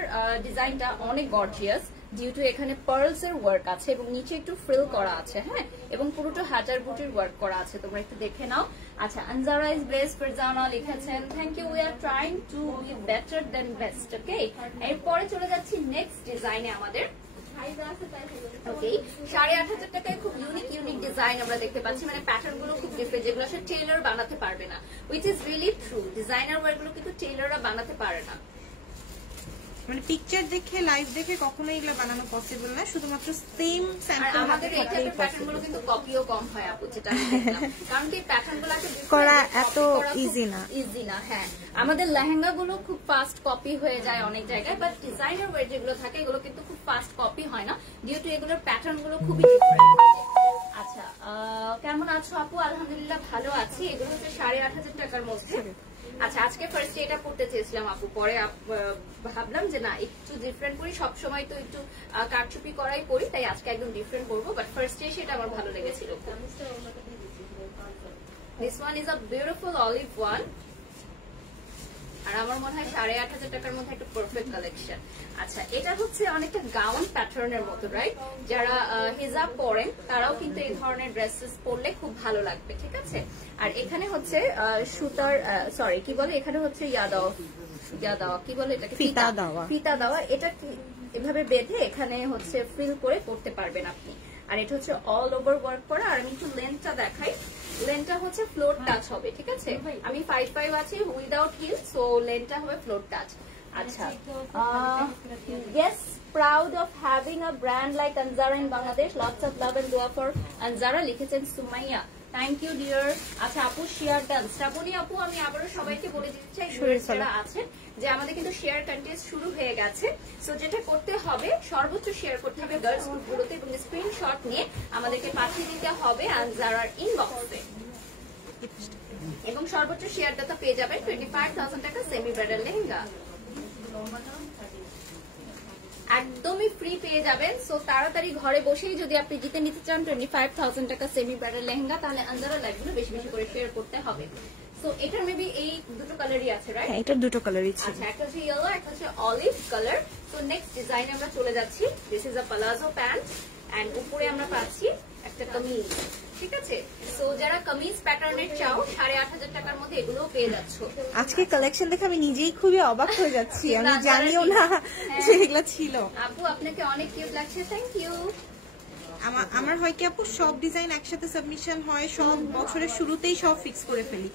ডিজাইনটা অনেক গর্জিয়াস, ডিউ টু এখানে পার্লস এর ওয়ার্ক আছে এবং নিচে একটু ফ্রিল করা আছে, হ্যাঁ, এবং পুরোটা হাজার বুটির ওয়ার্ক করা আছে, তোমরা একটু দেখে নাও। আচ্ছা আনজারা ইজ বেস্ট, ফারজানা লিখেছেন thank you, we are trying to be better then best. Okay, এরপরে চলে যাচ্ছি নেক্সট ডিজাইনে আমাদের। ওকে 8,500 টাকায় খুব ইউনিক ডিজাইন আমরা দেখতে পাচ্ছি, মানে প্যাটার্ন গুলো খুব ডিফারেন্ট, যেগুলো আসলে টেইলর বানাতে পারবে না, which is really true. Designer work গুলো কিন্তু টেইলররা বানাতে পারে না, মানে পিকচার দেখে লাইভ দেখে কখনো এগুলো বানানো পসিবল না, শুধুমাত্র সেম স্যাম্পল আমাদের এই টাইপের প্যাটার্নগুলো কিন্তু কপিও কম হয় আপু, যেটা আমি দেখলাম, কারণ কি প্যাটার্নগুলো করা এত ইজি না। হ্যাঁ আমাদের লেহেঙ্গা গুলো খুব ফাস্ট কপি হয়ে যায় অনেক জায়গায়, বাট ডিজাইনার ওয়্যার যেগুলো থাকে এগুলো কিন্তু খুব ফাস্ট কপি হয় না, ডিউ টু এগুলোর প্যাটার্ন গুলো খুবই ডিফারেন্ট। আচ্ছা কেমন আছো আপু? আলহামদুলিল্লাহ ভালো আছি। এগুলো হচ্ছে 8,500 টাকার মধ্যে। আচ্ছা আজকে ফার্স্ট এটা পড়তে চেয়েছিলাম আপু, পরে ভাবলাম যে না একটু ডিফারেন্ট করি, সবসময় তো একটু কারচুপি করাই করি, তাই আজকে একদম ডিফারেন্ট করবো, বাট ফার্স্ট ডে সেটা আমার ভালো লেগেছিল। This one is a beautiful olive one. আর আমার মনে হয় 8,500 টাকার মধ্যে একটা পারফেক্ট কালেকশন। আচ্ছা, এটা হচ্ছে অনেকটা গাউন প্যাটার্নের মতো, রাইট? যারা হিজাব পরেন তারাও কিন্তু এই ধরনের ড্রেসেস পরলে খুব ভালো লাগবে, ঠিক আছে? আর এখানে হচ্ছে সুতার, সরি কি বলে, এখানে হচ্ছে দেওয়া কি বলে এটাকে, ফিতা দেওয়া। এটা কি এভাবে বেঁধে এখানে হচ্ছে ফ্রিল করে করতে পারবেন আপনি। আর এটা হচ্ছে অল ওভার ওয়ার্ক করা। আর আমি একটু লেন্থটা দেখাই, লেন্থটা হচ্ছে ফ্লোর টাচ হবে, ঠিক আছে? আমি 5'5" আছি উইদাউট হিল, সো লেন্থটা হবে ফ্লোর টাচ। আচ্ছা, yes, proud of having a brand like Anzara in Bangladesh. Lots of love and dua for Anzara, লিখেছেন সুমাইয়া। Thank you deer. আচ্ছা আপু, শেয়ার ডান। শ্রাবণী আপু, আমি আবারও সবাইকে বলে দিতে চাই যারা আছেন যে আমাদের কিন্তু শেয়ার কন্টেস্ট শুরু হয়ে গেছে। সো যেটা করতে হবে, সর্বোচ্চ শেয়ার করতে হবে গার্লস গ্রুপগুলোতে এবং স্ক্রিনশট নিয়ে আমাদেরকে পাঠিয়ে দিতে হবে আনজারার ইনবক্সে, এবং সর্বোচ্চ শেয়ার ডাটা পেয়ে যাবেন 25,000 টাকা সেমি ব্রাইডাল লেহেঙ্গা, একদমই ফ্রি পেয়ে যাবেন। সো তাড়াতাড়ি ঘরে বসেই যদি আপনি জিতে নিতে চান 25,000 টাকা সেমি ব্রাইডাল লেহেঙ্গা, তাহলে আনজারা লাইভগুলো বেশি বেশি করে শেয়ার করতে হবে। সো এটার মেবি এই দুটো কালারই আছে, রাইট? হ্যাঁ, এটার দুটো কালারই আছে। আচ্ছা, একটা হচ্ছে ইয়েলো, একটা হচ্ছে অলিভ কালার। সো নেক্সট ডিজাইনে আমরা চলে যাচ্ছি। This is a palazzo pant and উপরে আমরা পাচ্ছি একটা কামিজ, ঠিক আছে? সো যারা কামিজ প্যাটার্নের চাও 8,500 টাকার মধ্যে এগুলোও পেয়ে যাচ্ছ। আজকে কালেকশন দেখে আমি নিজেই খুবই অবাক হয়ে যাচ্ছি, আমি জানিও না যে এগুলো ছিল। আপু আপনাকে অনেক কিউট লাগছে, থ্যাংক ইউ। আমার হয় কি আপু, সব ডিজাইন একসাথে সাবমিশন হয়, সব বছরের শুরুতেই সব ফিক্স করে ফেলি।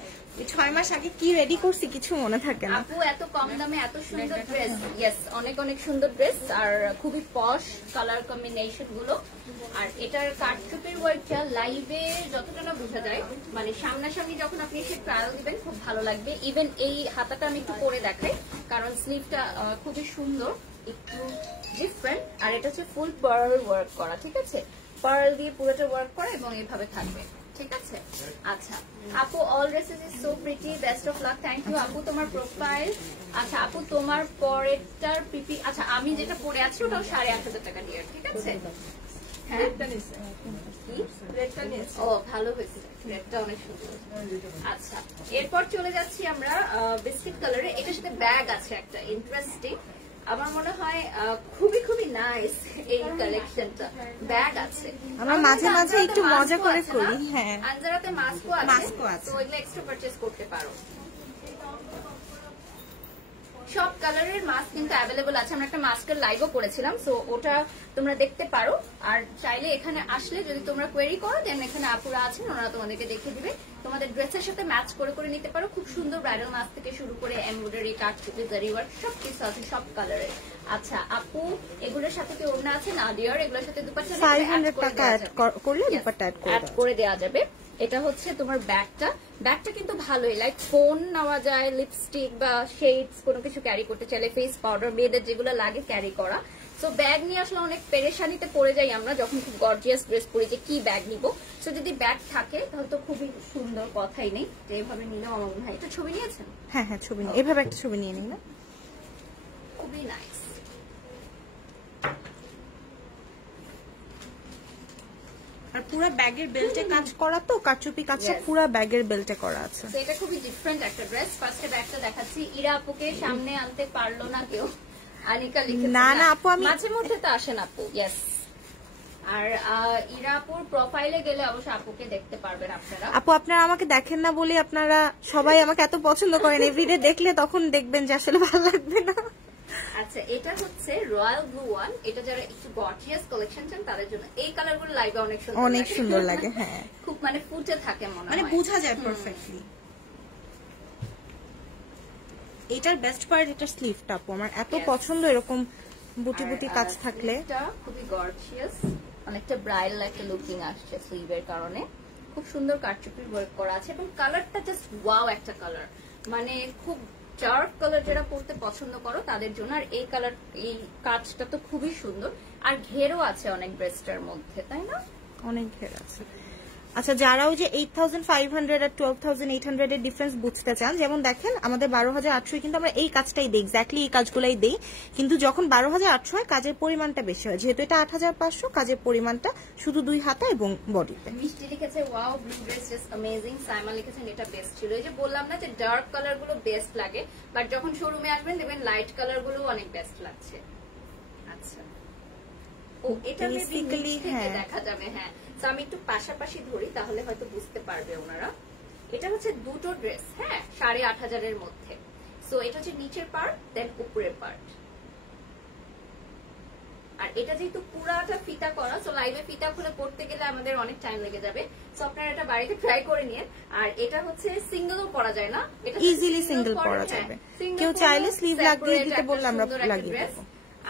6 মাস আগে কি রেডি করছি কিছু মনে থাকে না। আপু এত কম দামে এত সুন্দর ড্রেস, ইয়েস অনেক অনেক সুন্দর ড্রেস, আর খুবই পশ কালার কম্বিনেশন গুলো। আর এটার কাটচুপির ওয়ার্কটা লাইভে যতটা না বোঝা যায়, মানে সামনাসামনি যখন আপনি এসে ট্রায়াল দিবেন খুব ভালো লাগবে। ইভেন এই হাতাটা আমি একটু পরে দেখাই, কারণ স্লিভটা খুবই সুন্দর, একটু ডিফারেন্ট। আর এটা হচ্ছে ফুল পার্ল ওয়ার্ক করা, ঠিক আছে? পার্ল দিয়ে পুরোটা ওয়ার্ক করা এবং এভাবে থাকবে, ঠিক আছে? আচ্ছা আপু, all dresses is so pretty, best of luck. Thank you আপু, তোমার প্রোফাইল। আচ্ছা আপু, তোমার পরেরটার পিপি, আচ্ছা আমি যেটা পরে আছি ওটাও 8,500 টাকা দিয়ে, ঠিক আছে? হ্যাঁ, ও ভালো হয়েছে, রেডটা অনেক সুন্দর। আচ্ছা, এরপর চলে যাচ্ছি আমরা বিস্কিট কালারে। এটার সাথে ব্যাগ আছে একটা ইন্টারেস্টিং, আমার মনে হয় খুবই খুবই নাইস এই কালেকশনটা। ব্যাগ আছে, আমরা মাঝে মাঝে একটু মজা করে করি। হ্যাঁ, আনজারাতে মাস্কও আছে, তো এগুলো এক্সট্রা পারচেজ করতে পারো। সব কালারের মাস্ক কিন্তু অ্যাভেলেবল আছে, আমরা একটা মাস্কের লাইভও করেছিলাম, সো ওটা তোমরা দেখতে পারো। আর চাইলে এখানে আসলে যদি তোমরা কোয়েরি করো, দেন এখানে আপুরা আছেন, ওনারা তোমাদেরকে দেখিয়ে দিবে, তোমাদের ড্রেসের সাথে ম্যাচ করে করে নিতে পারো। খুব সুন্দর ব্রাইডাল মাস্ক থেকে শুরু করে এমব্রয়ডারি, কাটচুপি, জারি ওয়ার্ক সব কিছু আছে, সব কালারের। আচ্ছা আপু, এগুলোর সাথে কি ওড়না আছে? না ডিয়ার, এগুলোর সাথে দুপাট্টা 500 টাকা অ্যাড করলে দুপাট্টা অ্যাড করে দেওয়া যাবে। এটা হচ্ছে তোমার ব্যাগটা, ব্যাগটা কিন্তু ভালোই, লাইক ফোন নেওয়া যায়, লিপস্টিক বা শেডস কোনো কিছু ক্যারি করতে চাইলে, ফেস পাউডার, মেয়েদের যেগুলো লাগে ক্যারি করা। সো ব্যাগ নিয়ে আসলে অনেক পেরেশানিতে পড়ে যাই আমরা যখন খুব গর্জিয়াস ড্রেস পরি, যে কি ব্যাগ নিব। সো যদি ব্যাগ থাকে তাহলে তো খুবই সুন্দর, কথাই নেই। যে এইভাবে নিলেও আমার মনে হয়। এটা ছবি নিয়েছেন? হ্যাঁ হ্যাঁ, ছবি নিয়ে এভাবে একটা ছবি নিয়ে নিই না, খুবই নাইস। আর পুরো ব্যাগের বেল্টে কাজ করা, তো কারচুপি কাজটা পুরো ব্যাগের বেল্টে করা আছে। তো এটা খুবই ডিফারেন্ট একটা ড্রেস। ফার্স্টে ব্যাগটা দেখাচ্ছি, ইরা আপুকে সামনে আনতে পারলো না কেউ, আনিকা লিখেছে। না না আপু, আমি মাঝে মধ্যে তো আসেন আপু, ইয়েস। আর ইরা আপুর প্রোফাইলে গেলে অবশ্য আপুকে দেখতে পারবেন আপনারা। আপু আপনারা আমাকে দেখেন না বলে আপনারা সবাই আমাকে এত পছন্দ করেন, এভরিডে দেখলে তখন দেখবেন যে আসলে ভালো লাগবে না। আচ্ছা, এটা হচ্ছে রয়্যাল ব্লু ওয়ান। এটা যারা একটু গর্জিয়াস কালেকশন চান তাদের জন্য। এই কালারগুলো লাইভে অনেক সুন্দর লাগে, হ্যাঁ খুব মানে ফুটে থাকে, মানে বোঝা যায় পারফেক্টলি। এটার বেস্ট পার্ট এটা স্লিভটা, আপু আমার এত পছন্দ এরকম বুটি বুটি কাজ থাকলে। এটা খুবই গর্জিয়াস, অনেকটা ব্রাইডাল একটা লুকিং আসছে স্লিভের কারণে। খুব সুন্দর কারচুপির ওয়ার্ক করা আছে এবং কালারটা জাস্ট ওয়াও একটা কালার, মানে খুব ডার্ক কালার যারা পরতে পছন্দ করো তাদের জন্য। আর এই কালার, এই কাজটা তো খুবই সুন্দর। আর ঘেরও আছে অনেক ড্রেসটার মধ্যে, তাই না? অনেক ঘের আছে। আচ্ছা, যারা ওই যে 8500 আর 12800 এর ডিফারেন্স বুঝতে চান, যেমন দেখেন আমাদের 12800 কিন্তু আমরা এই কাজটাই দেই, এক্স্যাক্টলি এই কাজগুলাই দেই, কিন্তু যখন 12800 হয় কাজের পরিমাণটা বেশি হয়, যেহেতু এটা 8500 কাজের পরিমাণটা শুধু 2 হাতা এবং বডিতে। মিষ্টি লিখেছে wow blue dress just amazing. Saima লিখেছেন এটা বেস্ট ছিল। এই যে বললাম না যে ডার্ক কালার গুলো বেস্ট লাগে, বাট যখন শোরুমে আসবেন দেখবেন লাইট কালার গুলো অনেক বেস্ট লাগছে। আচ্ছা, ও এটা বেসিক্যালি দেখা যাবে। হ্যাঁ, তো আমি একটু পাশাপাশি ধরি তাহলে হয়তো বুঝতে পারবে ওনারা। এটা হচ্ছে দুটো ড্রেস, হ্যাঁ, 8500 এর মধ্যে। সো এটা হচ্ছে নিচের পার্ট দেন উপরের পার্ট। আর এটা যেহেতু পুরাটা ফিতা করা, সো লাইভে ফিতা খুলে পড়তে গেলে আমাদের অনেক টাইম লেগে যাবে। সো আপনারা এটা বাড়িতে ট্রাই করে নিন। আর এটা হচ্ছে সিঙ্গেলও পরা যায় না, এটা ইজিলি সিঙ্গেল পরা যাবে, কেউ চাইলে স্লিভ লাগিয়ে দিতে বললে আমরা লাগিয়ে দেব।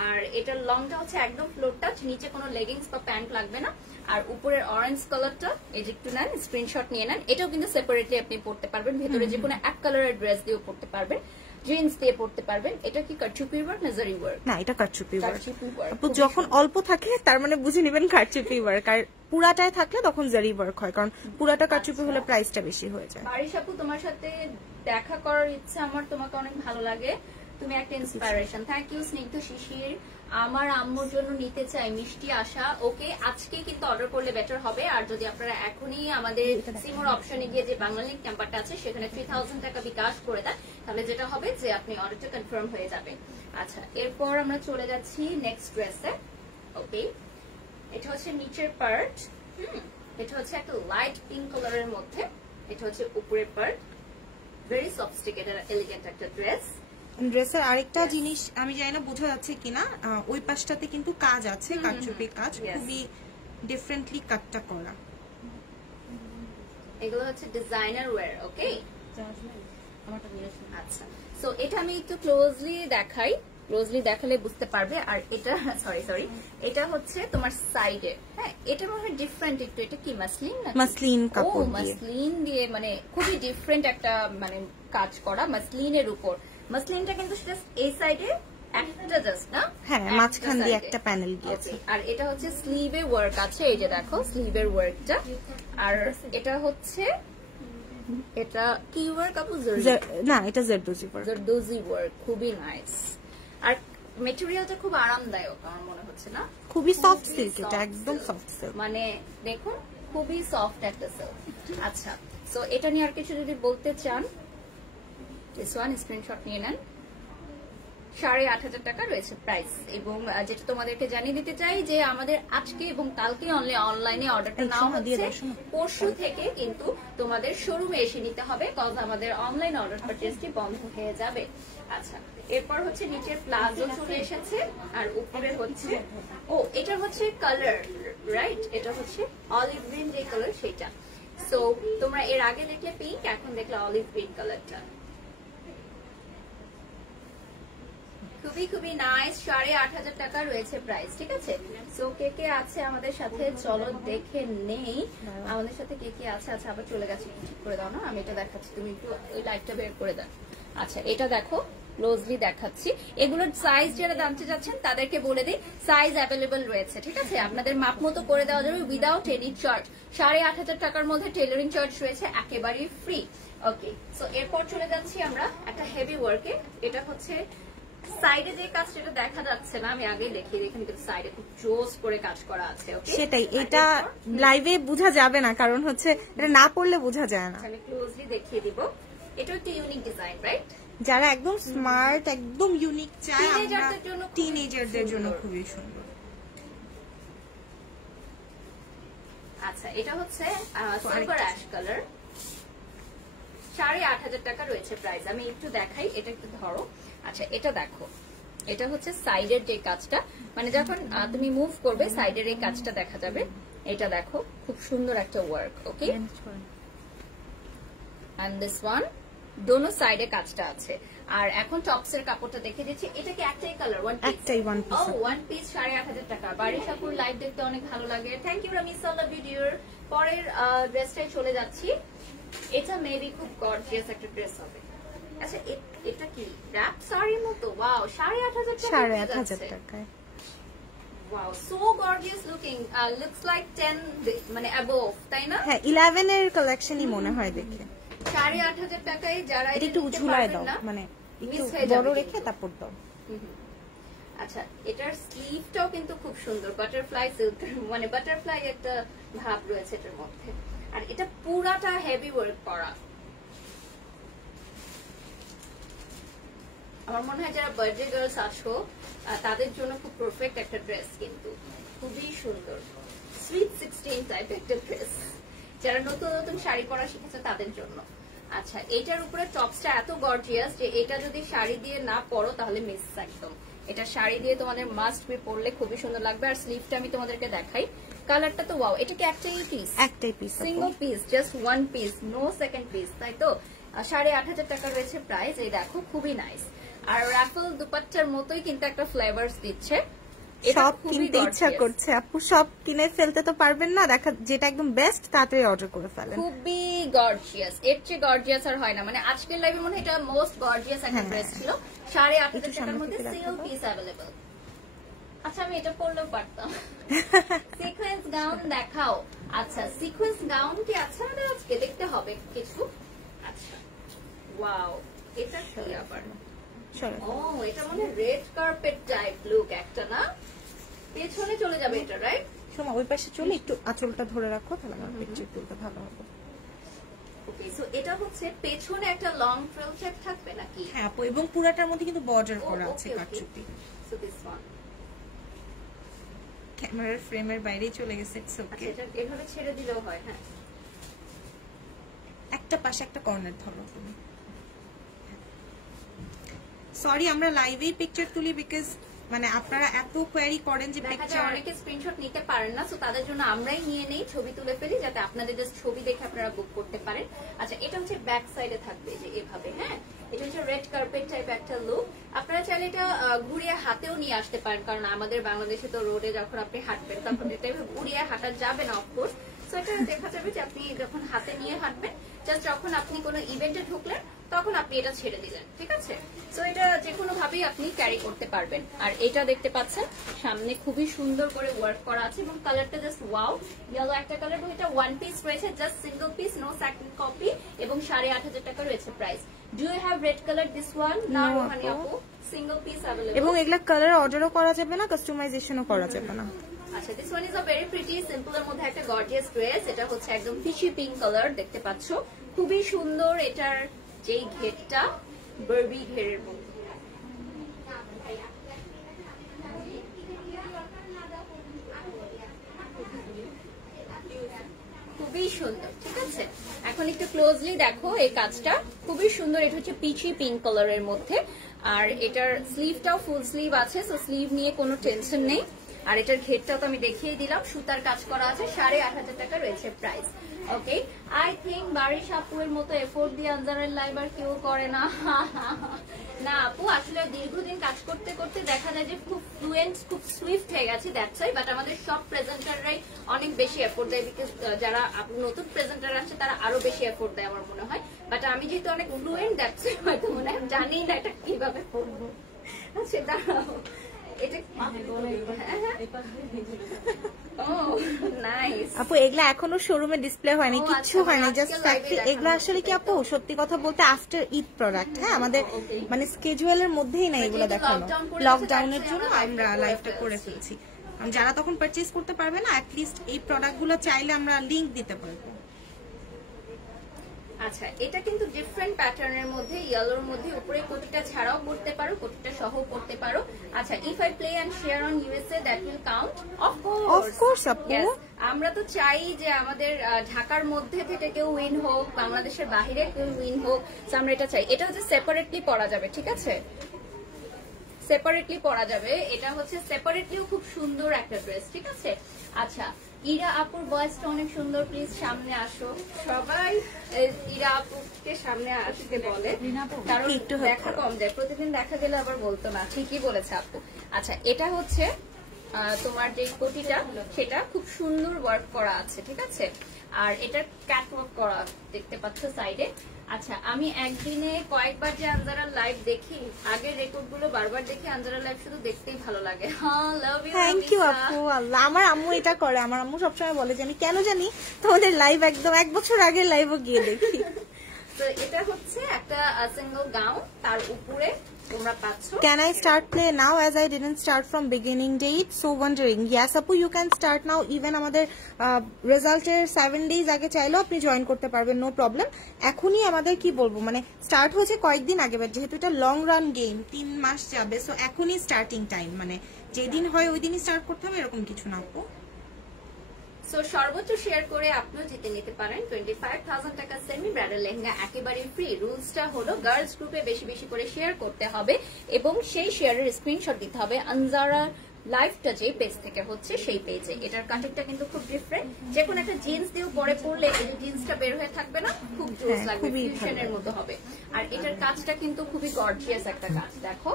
আর এটার লংটা হচ্ছে একদম ফ্লোর টাচ, নিচে কোনো লেগিংস বা প্যান্ট লাগবে না। আর উপরের অরেঞ্জ কালারটা এই যে একটু নেন, স্ক্রিনশট নিয়ে নেন। এটাও কিন্তু সেপারেটলি আপনি পড়তে পারবেন, ভেতরে যে কোনো এক কালারের ড্রেস দিয়েও পড়তে পারবেন, জিন্স দিয়ে পড়তে পারবেন। এটা কি কারচুপি ওয়ার্ক না জারি ওয়ার্ক? না, এটা কারচুপি ওয়ার্ক। আপু যখন অল্প থাকে তার মানে বুঝে নেবেন কারচুপি ওয়ার্ক, আর পুরাটায় থাকলে তখন জারি ওয়ার্ক হয়, কারণ পুরাটা কারচুপি হলে প্রাইসটা বেশি হয়ে যায়। বারিশ আপু, তোমার সাথে দেখা করার ইচ্ছা আমার, তোমাকে অনেক ভালো লাগে, তুমি একটা ইন্সপিরেশন। থ্যাংক ইউ স্নিগ্ধ শিশির। আমার আম্মুর জন্য নিতে চাই মিষ্টি আশা। ওকে, আজকে কিন্তু অর্ডার করলে বেটার হবে। আর যদি আপনারা এখনই আমাদের সিমোর অপশনে গিয়ে যে বাংলা লিংক নাম্বারটা আছে সেখানে 3000 টাকা বিকাশ করে দেন, তাহলে যেটা হবে যে আপনি অর্ডারটা কনফার্ম হয়ে যাবে। আচ্ছা, এরপর আমরা চলে যাচ্ছি নেক্সট ড্রেসে। ওকে, এটা হচ্ছে নিচের পার্ট। এটা হচ্ছে একটা লাইট পিঙ্ক কালারের মধ্যে, এটা হচ্ছে উপরের পার্ট। ভেরি সফিস্টিকেটেড এলিগেন্ট একটা ড্রেস। ড্রেসের আরেকটা জিনিস আমি জানি না বোঝা যাচ্ছে কিনা, ওই পাশটাতে কিন্তু কাজ আছে, কারচুপি কাজ, খুবই ডিফারেন্টলি কাটটা করা। এগুলো হচ্ছে ডিজাইনার ওয়্যার। ওকে, আচ্ছা, সো এটা আমি একটু ক্লোজলি দেখাই, ক্লোজলি দেখালে বুঝতে পারবে। আর এটা সরি এটা হচ্ছে তোমার সাইডে, হ্যাঁ, এটা মনে হয় ডিফারেন্ট একটু। এটা কি মাসলিন না? মাসলিন কাপড় দিয়ে, মাসলিন দিয়ে, মানে খুবই ডিফারেন্ট একটা মানে কাজ করা মাসলিনের উপর। মাসলিনটা কিন্তু জাস্ট এই সাইডে একটা, জাস্ট না, হ্যাঁ, মাঝখান দিয়ে একটা প্যানেল গিয়েছে। আর এটা হচ্ছে স্লিভে ওয়ার্ক আছে, এই যে দেখো স্লিভের ওয়ার্কটা। আর এটা হচ্ছে, এটা কি ওয়ার্ক আপু? না, এটা জারদোজি ওয়ার্ক। জারদোজি ওয়ার্ক, খুবই নাইস। আর ম্যাটেরিয়ালটা খুব আরামদায়ক আমার মনে হচ্ছে না? খুবই সফট সিল্ক, এটা একদম সফট সিল্ক, মানে দেখুন খুবই সফট একটা সিল্ক। আচ্ছা, সো এটা নিয়ে আর কিছু যদি বলতে চান, দিস ওয়ান স্ক্রিনশট নিয়ে নেন। 8500 টাকা রয়েছে প্রাইস। এবং যেটা তোমাদেরকে জানিয়ে দিতে চাই যে আমাদের আজকে এবং কালকে অনলাইনে অর্ডারটা নাও হচ্ছে, পরশু থেকে কিন্তু তোমাদের শোরুমে এসে নিতে হবে, কজ আমাদের অনলাইন অর্ডার পারচেজটি বন্ধ হয়ে যাবে। আচ্ছা, এরপর হচ্ছে নিচের প্লাজো চলে এসেছে, আর উপরে হচ্ছে, ও এটা হচ্ছে কালার, রাইট, এটা হচ্ছে অলিভ গ্রিন যে কালার সেটা। সো তোমরা এর আগে দেখলে পিঙ্ক, এখন দেখলে অলিভ গ্রিন কালারটা। খুবই খুবই নাইস। 8500 টাকা রয়েছে প্রাইস, ঠিক আছে। সো কে কে আছে আমাদের সাথে চলো দেখে নেই আমাদের সাথে কে কে আছে। আচ্ছা, আবার চলে গেছে, ঠিক করে দাও না, আমি এটা দেখাচ্ছি, তুমি একটু ওই লাইটটা বের করে দাও। আচ্ছা, এটা দেখো ক্লোজলি দেখাচ্ছি। এগুলোর সাইজ যারা জানতে চাচ্ছেন তাদেরকে বলে দিই, সাইজ অ্যাভেলেবল রয়েছে, ঠিক আছে, আপনাদের মাপ মতো করে দেওয়া যাবে উইদাউট এনি চার্জ। 8500 টাকার মধ্যে টেলারিং চার্জ রয়েছে একেবারেই ফ্রি। ওকে, সো এরপর চলে যাচ্ছি আমরা একটা হেভি ওয়ার্কে। এটা হচ্ছে সাইডে যে কাজ সেটা দেখা যাচ্ছে না, আমি আগেই দেখিয়ে দিই, এখানে কিন্তু সাইডে খুব জোস করে কাজ করা আছে। ওকে, সেটাই, এটা লাইভে বোঝা যাবে না, কারণ হচ্ছে এটা না পড়লে বোঝা যায় না। আমি ক্লোজলি দেখিয়ে দিব। এটা একটা ইউনিক ডিজাইন, রাইট? যারা একদম স্মার্ট, একদম ইউনিক চায়, টিনেজারদের জন্য খুবই সুন্দর। আচ্ছা, এটা হচ্ছে সিলভার অ্যাশ কালার, 8500 টাকা রয়েছে প্রাইস। আমি একটু দেখাই, এটা একটু ধরো। আচ্ছা, এটা দেখো, এটা হচ্ছে সাইডের যে কাজটা, মানে যখন তুমি মুভ করবে সাইডের এই কাজটা দেখা যাবে। এটা দেখো খুব সুন্দর একটা work. Okay, and this one দোনো সাইডে কাজটা আছে। আর এখন টপস এর কাপড়টা দেখে দিচ্ছি। এটা কি একটাই কালার? ওয়ান পিস 8500 টাকা। বারিশ আপুর লাইভ দেখতে অনেক ভালো লাগে, থ্যাংক ইউ রামিসা, লাভ ভিডিওর। পরের ড্রেসটাই চলে যাচ্ছি। এটা মেবি খুব গর্জিয়াস একটা ড্রেস হবে। আচ্ছা, এটা কি র‍্যাপ শাড়ির মতো? ওয়াও, 8500 টাকা। Wow so gorgeous looking, looks like 10 মানে অ্যাবোভ, তাই না? হ্যাঁ 11 এর কালেকশনই মনে হয় দেখে। 8,500 টাকায় যারা এটা একটু ঝুলায় দাও, মানে একটু বড় রেখে তারপর দাও। আচ্ছা এটার স্লিভটাও কিন্তু খুব সুন্দর, বাটারফ্লাই সিল্ক, মানে বাটারফ্লাই একটা ভাব রয়েছে এটার মধ্যে, আর এটা পুরাটা হেভি ওয়ার্ক করা। আমার মনে হয় যারা বার্থডে গার্লস আসো তাদের জন্য খুব পারফেক্ট একটা ড্রেস, কিন্তু খুবই সুন্দর সুইট 16 টাইপ একটা ড্রেস, যারা নতুন নতুন শাড়ি পরা শিখেছে তাদের জন্য। আচ্ছা এটার উপরে টপসটা এত গর্জিয়াস যে এটা যদি শাড়ি দিয়ে না পরো তাহলে মিস একদম। এটা শাড়ি দিয়ে তোমাদের মাস্ট বি পরলে খুবই সুন্দর লাগবে। আর স্লিভটা আমি তোমাদেরকে দেখাই, কালারটা তো ওয়াও। এটা কি একটাই পিস? একটাই piece, single piece, just one piece, no second piece, তাই তো? 8,500 টাকা রয়েছে প্রাইস। এই দেখো খুবই নাইস, আর রাফেল দুপাট্টার মতোই কিন্তু একটা ফ্লেভারস দিচ্ছে। সব কিনতে ইচ্ছা করছে আপু, সব কিনে ফেলতে তো পারবেন না, দেখা যেটা একদম বেস্ট তাড়াতাড়ি অর্ডার করে ফেলেন। খুবই গর্জিয়াস, এর চেয়ে গর্জিয়াস আর হয় না। মানে আজকের লাইভে মনে হয় এটা মোস্ট গর্জিয়াস একটা ড্রেস ছিল। 8,500 টাকার মধ্যে সিঙ্গেল পিস अवेलेबल। আচ্ছা আমি এটা পরলেও পারতাম। সিকোয়েন্স গাউন দেখাও। আচ্ছা সিকোয়েন্স গাউন কি আছে আমাদের আজকে? দেখতে হবে কিছু। আচ্ছা ওয়াও, এটা কি আবার? ও এটা মনে রেড কার্পেট টাইপ লুক একটা, না? পেছনে চলে যাবে এটা, রাইট? শোনো ওই পাশে চলে একটু আঁচলটা ধরে রাখো, তাহলে আমার পিকচার তুলতে ভালো হবে। ওকে, সো এটা হচ্ছে পেছনে একটা লং ফ্রিল চেক থাকবে নাকি? হ্যাঁ আপু, এবং পুরাটার মধ্যে কিন্তু বর্ডার করা আছে কাটচুপি। সো দিস ওয়ান ক্যামেরার ফ্রেমের বাইরেই চলে গেছে। ইটস ওকে, আচ্ছা এটা এভাবে ছেড়ে দিলেও হয়। হ্যাঁ একটা পাশে একটা কর্নার ধরো তুমি। সরি আমরা লাইভেই পিকচার তুলি, বিকজ মানে আপনারা এত কোয়েরি করেন যে পিকচার অনেকে স্ক্রিনশট নিতে পারেন না, সো তাদের জন্য আমরাই নিয়ে নেই, ছবি তুলে ফেলি, যাতে আপনাদের জাস্ট ছবি দেখে আপনারা বুক করতে পারেন। আচ্ছা এটা হচ্ছে ব্যাক সাইডে থাকবে যে এভাবে। হ্যাঁ এটা হচ্ছে রেড কার্পেট টাইপ একটা লুক। আপনারা চাইলে এটা ঘুরিয়ে হাতেও নিয়ে আসতে পারেন, কারণ আমাদের বাংলাদেশে তো রোডে যখন আপনি হাঁটবেন তখন এটা ঘুরিয়ে হাঁটা যাবে না অফকোর্স। সো এটা দেখা যাবে যে আপনি যখন হাতে নিয়ে হাঁটবেন, জাস্ট যখন আপনি কোনো ইভেন্টে ঢুকলেন তখন আপনি এটা ছেড়ে দিলেন, ঠিক আছে? সো এটা যে কোনো ভাবেই আপনি ক্যারি করতে পারবেন। আর এটা দেখতে পাচ্ছেন সামনে খুবই সুন্দর করে ওয়ার্ক করা আছে, এবং কালারটা জাস্ট ওয়াও, ইয়েলো একটা কালার। এবং এটা ওয়ান পিস রয়েছে, just single piece, no second copy, এবং 8,500 টাকা রয়েছে price. Do you have red colour this one? না রোহানি আপু, সিঙ্গেল পিস अवेलेबल। এবং এগুলা কালার অর্ডারও করা যাবে না, কাস্টমাইজেশনও করা যাবে না। আচ্ছা this one is a very pretty, simple এর মধ্যে একটা গর্জিয়াস ড্রেস। এটা হচ্ছে একদম ফিশি পিঙ্ক কালার, দেখতে পাচ্ছো খুবই সুন্দর। এটার যেই ঘেরটা বারবি ঘেরের মতো, খুবই সুন্দর, ঠিক আছে? এখন একটু ক্লোজলি দেখো এই কাজটা, খুবই সুন্দর। এটা হচ্ছে পিচি পিঙ্ক কালারের মধ্যে, আর এটার স্লিভটাও ফুল স্লিভ আছে, সো স্লিভ নিয়ে কোনো টেনশন নেই। আর এটার ঘেরটাও তো আমি দেখিয়ে দিলাম, সুতার কাজ করা আছে। 8,500 টাকা রয়েছে প্রাইস। ওকে, আই থিঙ্ক বারিশ আপুর মতো এফোর্ট দিয়ে আনজারের লাইভ আর কেউ করে না। না আপু, আসলে দীর্ঘদিন কাজ করতে করতে দেখা যায় যে খুব ফ্লুয়েন্ট, খুব সুইফট হয়ে গেছে, দ্যাটস ওয়াই। বাট আমাদের সব প্রেজেন্টাররাই অনেক বেশি এফোর্ট দেয়, বিকজ যারা নতুন প্রেজেন্টার আছে তারা আরো বেশি এফোর্ট দেয় আমার মনে হয়। বাট আমি যেহেতু অনেক ফ্লুয়েন্ট, দ্যাটস ওয়াই হয়তো মনে হয় জানি না এটা কিভাবে করবো। আচ্ছা দাঁড়াও, আপু এগুলা এখনো শোরুমে ডিসপ্লে হয়নি, কিচ্ছু হয়নি, জাস্ট ফ্যাক্টরি। এগুলা আসলে কি আপু সত্যি কথা বলতে আফটার ঈদ প্রোডাক্ট। হ্যাঁ আমাদের মানে স্কেজুয়ালের মধ্যেই না এগুলো দেখানো, লকডাউনের জন্য আমরা লাইভটা করে ফেলছি। যারা তখন পারচেজ করতে পারবে না, অ্যাটলিস্ট এই প্রোডাক্টগুলো চাইলে আমরা লিংক দিতে পারবো। আচ্ছা এটা কিন্তু ডিফারেন্ট প্যাটার্নের মধ্যে, ইয়েলোর মধ্যে, উপরে কোটিটা ছাড়াও পড়তে পারো, কোটিটা সহ পড়তে পারো। আচ্ছা if I play and share on USA that will count? Of course আপু, আমরা তো চাই যে আমাদের ঢাকার মধ্যে থেকে কেউ উইন হোক, বাংলাদেশের বাইরে কেউ উইন হোক, আমরা এটা চাই। এটা হচ্ছে সেপারেটলি পড়া যাবে, ঠিক আছে? সেপারেটলি পড়া যাবে। এটা হচ্ছে সেপারেটলিও খুব সুন্দর একটা ড্রেস, ঠিক আছে? আচ্ছা ইরা আপুর ভয়েসটা অনেক সুন্দর, প্লিজ সামনে আসো। সবাই ইরা আপুকে সামনে আসতে বলে, কারণ দেখা কম যায়, প্রতিদিন দেখা গেলে আবার বলতো না। ঠিকই বলেছে আপু। আচ্ছা এটা হচ্ছে তোমার যে কোটিটা, সেটা খুব সুন্দর ওয়ার্ক করা আছে, ঠিক আছে? আর এটার ক্যাটওয়ার্ক করা দেখতে পাচ্ছ সাইডে। আচ্ছা, আমি একদিনে কয়েকবার যে আনজারার লাইভ দেখি, আগের রেকর্ড গুলো বারবার দেখি, আনজারার লাইভ শুধু দেখতেই ভালো লাগে। লাভ ইউ, থ্যাংক ইউ আপু। আল্লাহ, আমার আম্মু এটা করে। আমার আম্মু সবসময় বলে যে আমি কেন জানি তোমাদের লাইভ একদম 1 বছর আগের লাইভও গিয়ে দেখি। তো এটা হচ্ছে একটা সিঙ্গেল গাউন, তার উপরে তোমরা পাচ্ছ। Can I start play now as I didn't start from beginning date? So wondering. Yes আপু, you can start now. Even আমাদের রেজাল্টের 7 days আগে চাইলেও আপনি জয়েন করতে পারবেন, নো প্রবলেম। এখনই আমাদের কি বলবো, মানে স্টার্ট হয়েছে কয়েকদিন আগে, বাট যেহেতু এটা লং রান গেম, 3 মাস যাবে, সো এখনই স্টার্টিং টাইম, মানে যেদিন হয় ওই দিনই স্টার্ট করতে হবে এরকম কিছু না আপু। সো সর্বোচ্চ শেয়ার করে আপনিও জিতে নিতে পারেন 25,000 টাকা সেমি ব্রাইডাল লেহেঙ্গা, একেবারে ফ্রি। রুলসটা হলো গার্লস গ্রুপে বেশি বেশি করে শেয়ার করতে হবে এবং সেই শেয়ারের স্ক্রিনশট দিতে হবে আনজারা লাইভটা যে পেজ থেকে হচ্ছে সেই পেজে। এটার কাটিংটা কিন্তু খুব ডিফারেন্ট, যে কোনো একটা জিন্স দিয়েও পরে পরলে এই জিন্সটা বের হয়ে থাকবে না, খুব জোস লাগবে, ফিউশনের মতো হবে। আর এটার কাজটা কিন্তু খুবই গর্জিয়াস একটা কাজ, দেখো।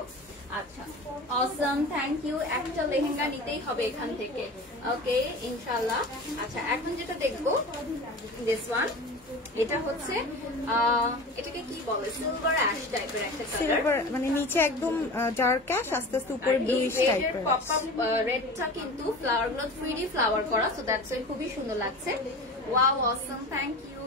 আচ্ছা, অসম, থ্যাংক ইউ। একটা লেহেঙ্গা নিতেই হবে এখান থেকে, ওকে ইনশাআল্লাহ। আচ্ছা, এখন যেটা দেখবো দিস ওয়ান, এটা হচ্ছে এটাকে কি বলে, সিলভার অ্যাশ টাইপের একটা কালার, সিলভার মানে নিচে একদম ডার্ক অ্যাশ, আস্তে আস্তে উপরে ব্লুইশ টাইপের। পপআপ রেডটা কিন্তু ফ্লাওয়ার গুলো 3D ফ্লাওয়ার করা, সো দ্যাটস ওয়াই খুবই সুন্দর লাগছে। Wow, awesome, thank you.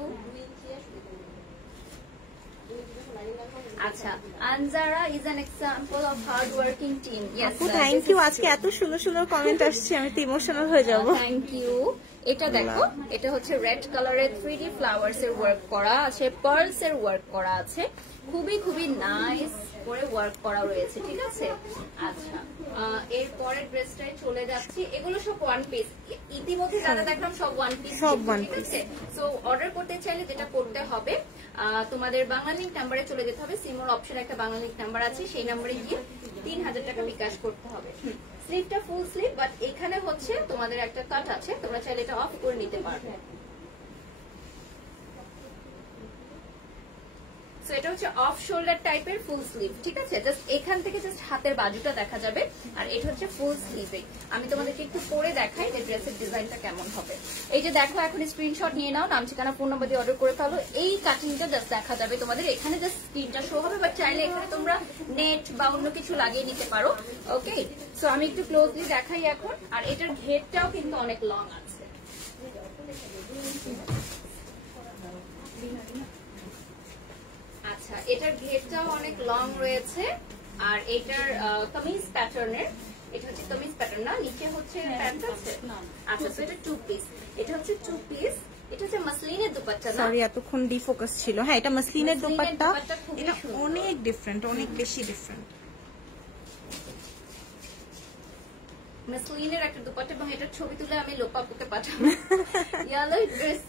আচ্ছা, Anjara is an example of hard working team. Yes আপু থ্যাংক ইউ, আজকে এত সুন্দর সুন্দর কমেন্ট আসছে, আমি তো ইমোশনাল হয়ে যাব। Thank you. এটা দেখো, এটা হচ্ছে রেড কালারের 3D ফ্লাওয়ার্স এর ওয়ার্ক করা আছে, পার্লস এর ওয়ার্ক করা আছে, খুবই খুবই নাইস করে ওয়ার্ক করা রয়েছে, ঠিক আছে। আচ্ছা, এর পরের ড্রেসটাই চলে যাচ্ছি। এগুলো সব ওয়ান পিস, ইতিমধ্যে যারা দেখলাম সব ওয়ান পিস, ঠিক আছে। সো অর্ডার করতে চাইলে যেটা করতে হবে, তোমাদের বাংলা লিংক নাম্বারে চলে যেতে হবে। সিমোর অপশনে একটা বাংলা লিংক নাম্বার আছে, সেই নাম্বারে গিয়ে 3000 টাকা বিকাশ করতে হবে। স্লিভটা ফুল স্লিভ, বাট এখানে হচ্ছে তোমাদের একটা কাট আছে, তোমরা চাইলে এটা অফ করে নিতে পারবে। সো এটা হচ্ছে অফ শোল্ডার টাইপের ফুল স্লিভ, ঠিক আছে। জাস্ট এখান থেকে জাস্ট হাতের বাজুটা দেখা যাবে, আর এটা হচ্ছে ফুল স্লিভে। আমি তোমাদেরকে একটু পরে দেখাই যে ড্রেসের ডিজাইনটা কেমন হবে। এই যে দেখো, এখন স্ক্রিনশট নিয়ে নাও, নাম ঠিকানা ফোন নাম্বার দিয়ে অর্ডার করে ফেলো। এই কাটিংটা জাস্ট দেখা যাবে তোমাদের, এখানে জাস্ট স্ক্রিনটা শো হবে, বাট চাইলে এখানে তোমরা নেট বা অন্য কিছু লাগিয়ে নিতে পারো, ওকে। সো আমি একটু ক্লোজলি দেখাই এখন। আর এটার ঘেরটাও কিন্তু অনেক লং আছে। আচ্ছা, এটার ঘেরটাও অনেক লং রয়েছে, আর এটার কামিজ প্যাটার্নের, এটা হচ্ছে কামিজ প্যাটার্ন না, নিচে হচ্ছে প্যান্ট আছে। আচ্ছা, তো এটা 2 পিস, এটা হচ্ছে 2 পিস। এটা হচ্ছে মাসলিনের দুপাট্টা না, সরি এতক্ষণ ডিফোকাস ছিল। হ্যাঁ, এটা মাসলিনের দুপাট্টা, এটা অনেক ডিফারেন্ট, অনেক বেশি ডিফারেন্ট। মাসলিনের একটা দুপাট্টা, এবং এটার ছবি তুলে আমি লোপাপুকে পাঠাবো। ইয়ালো ড্রেস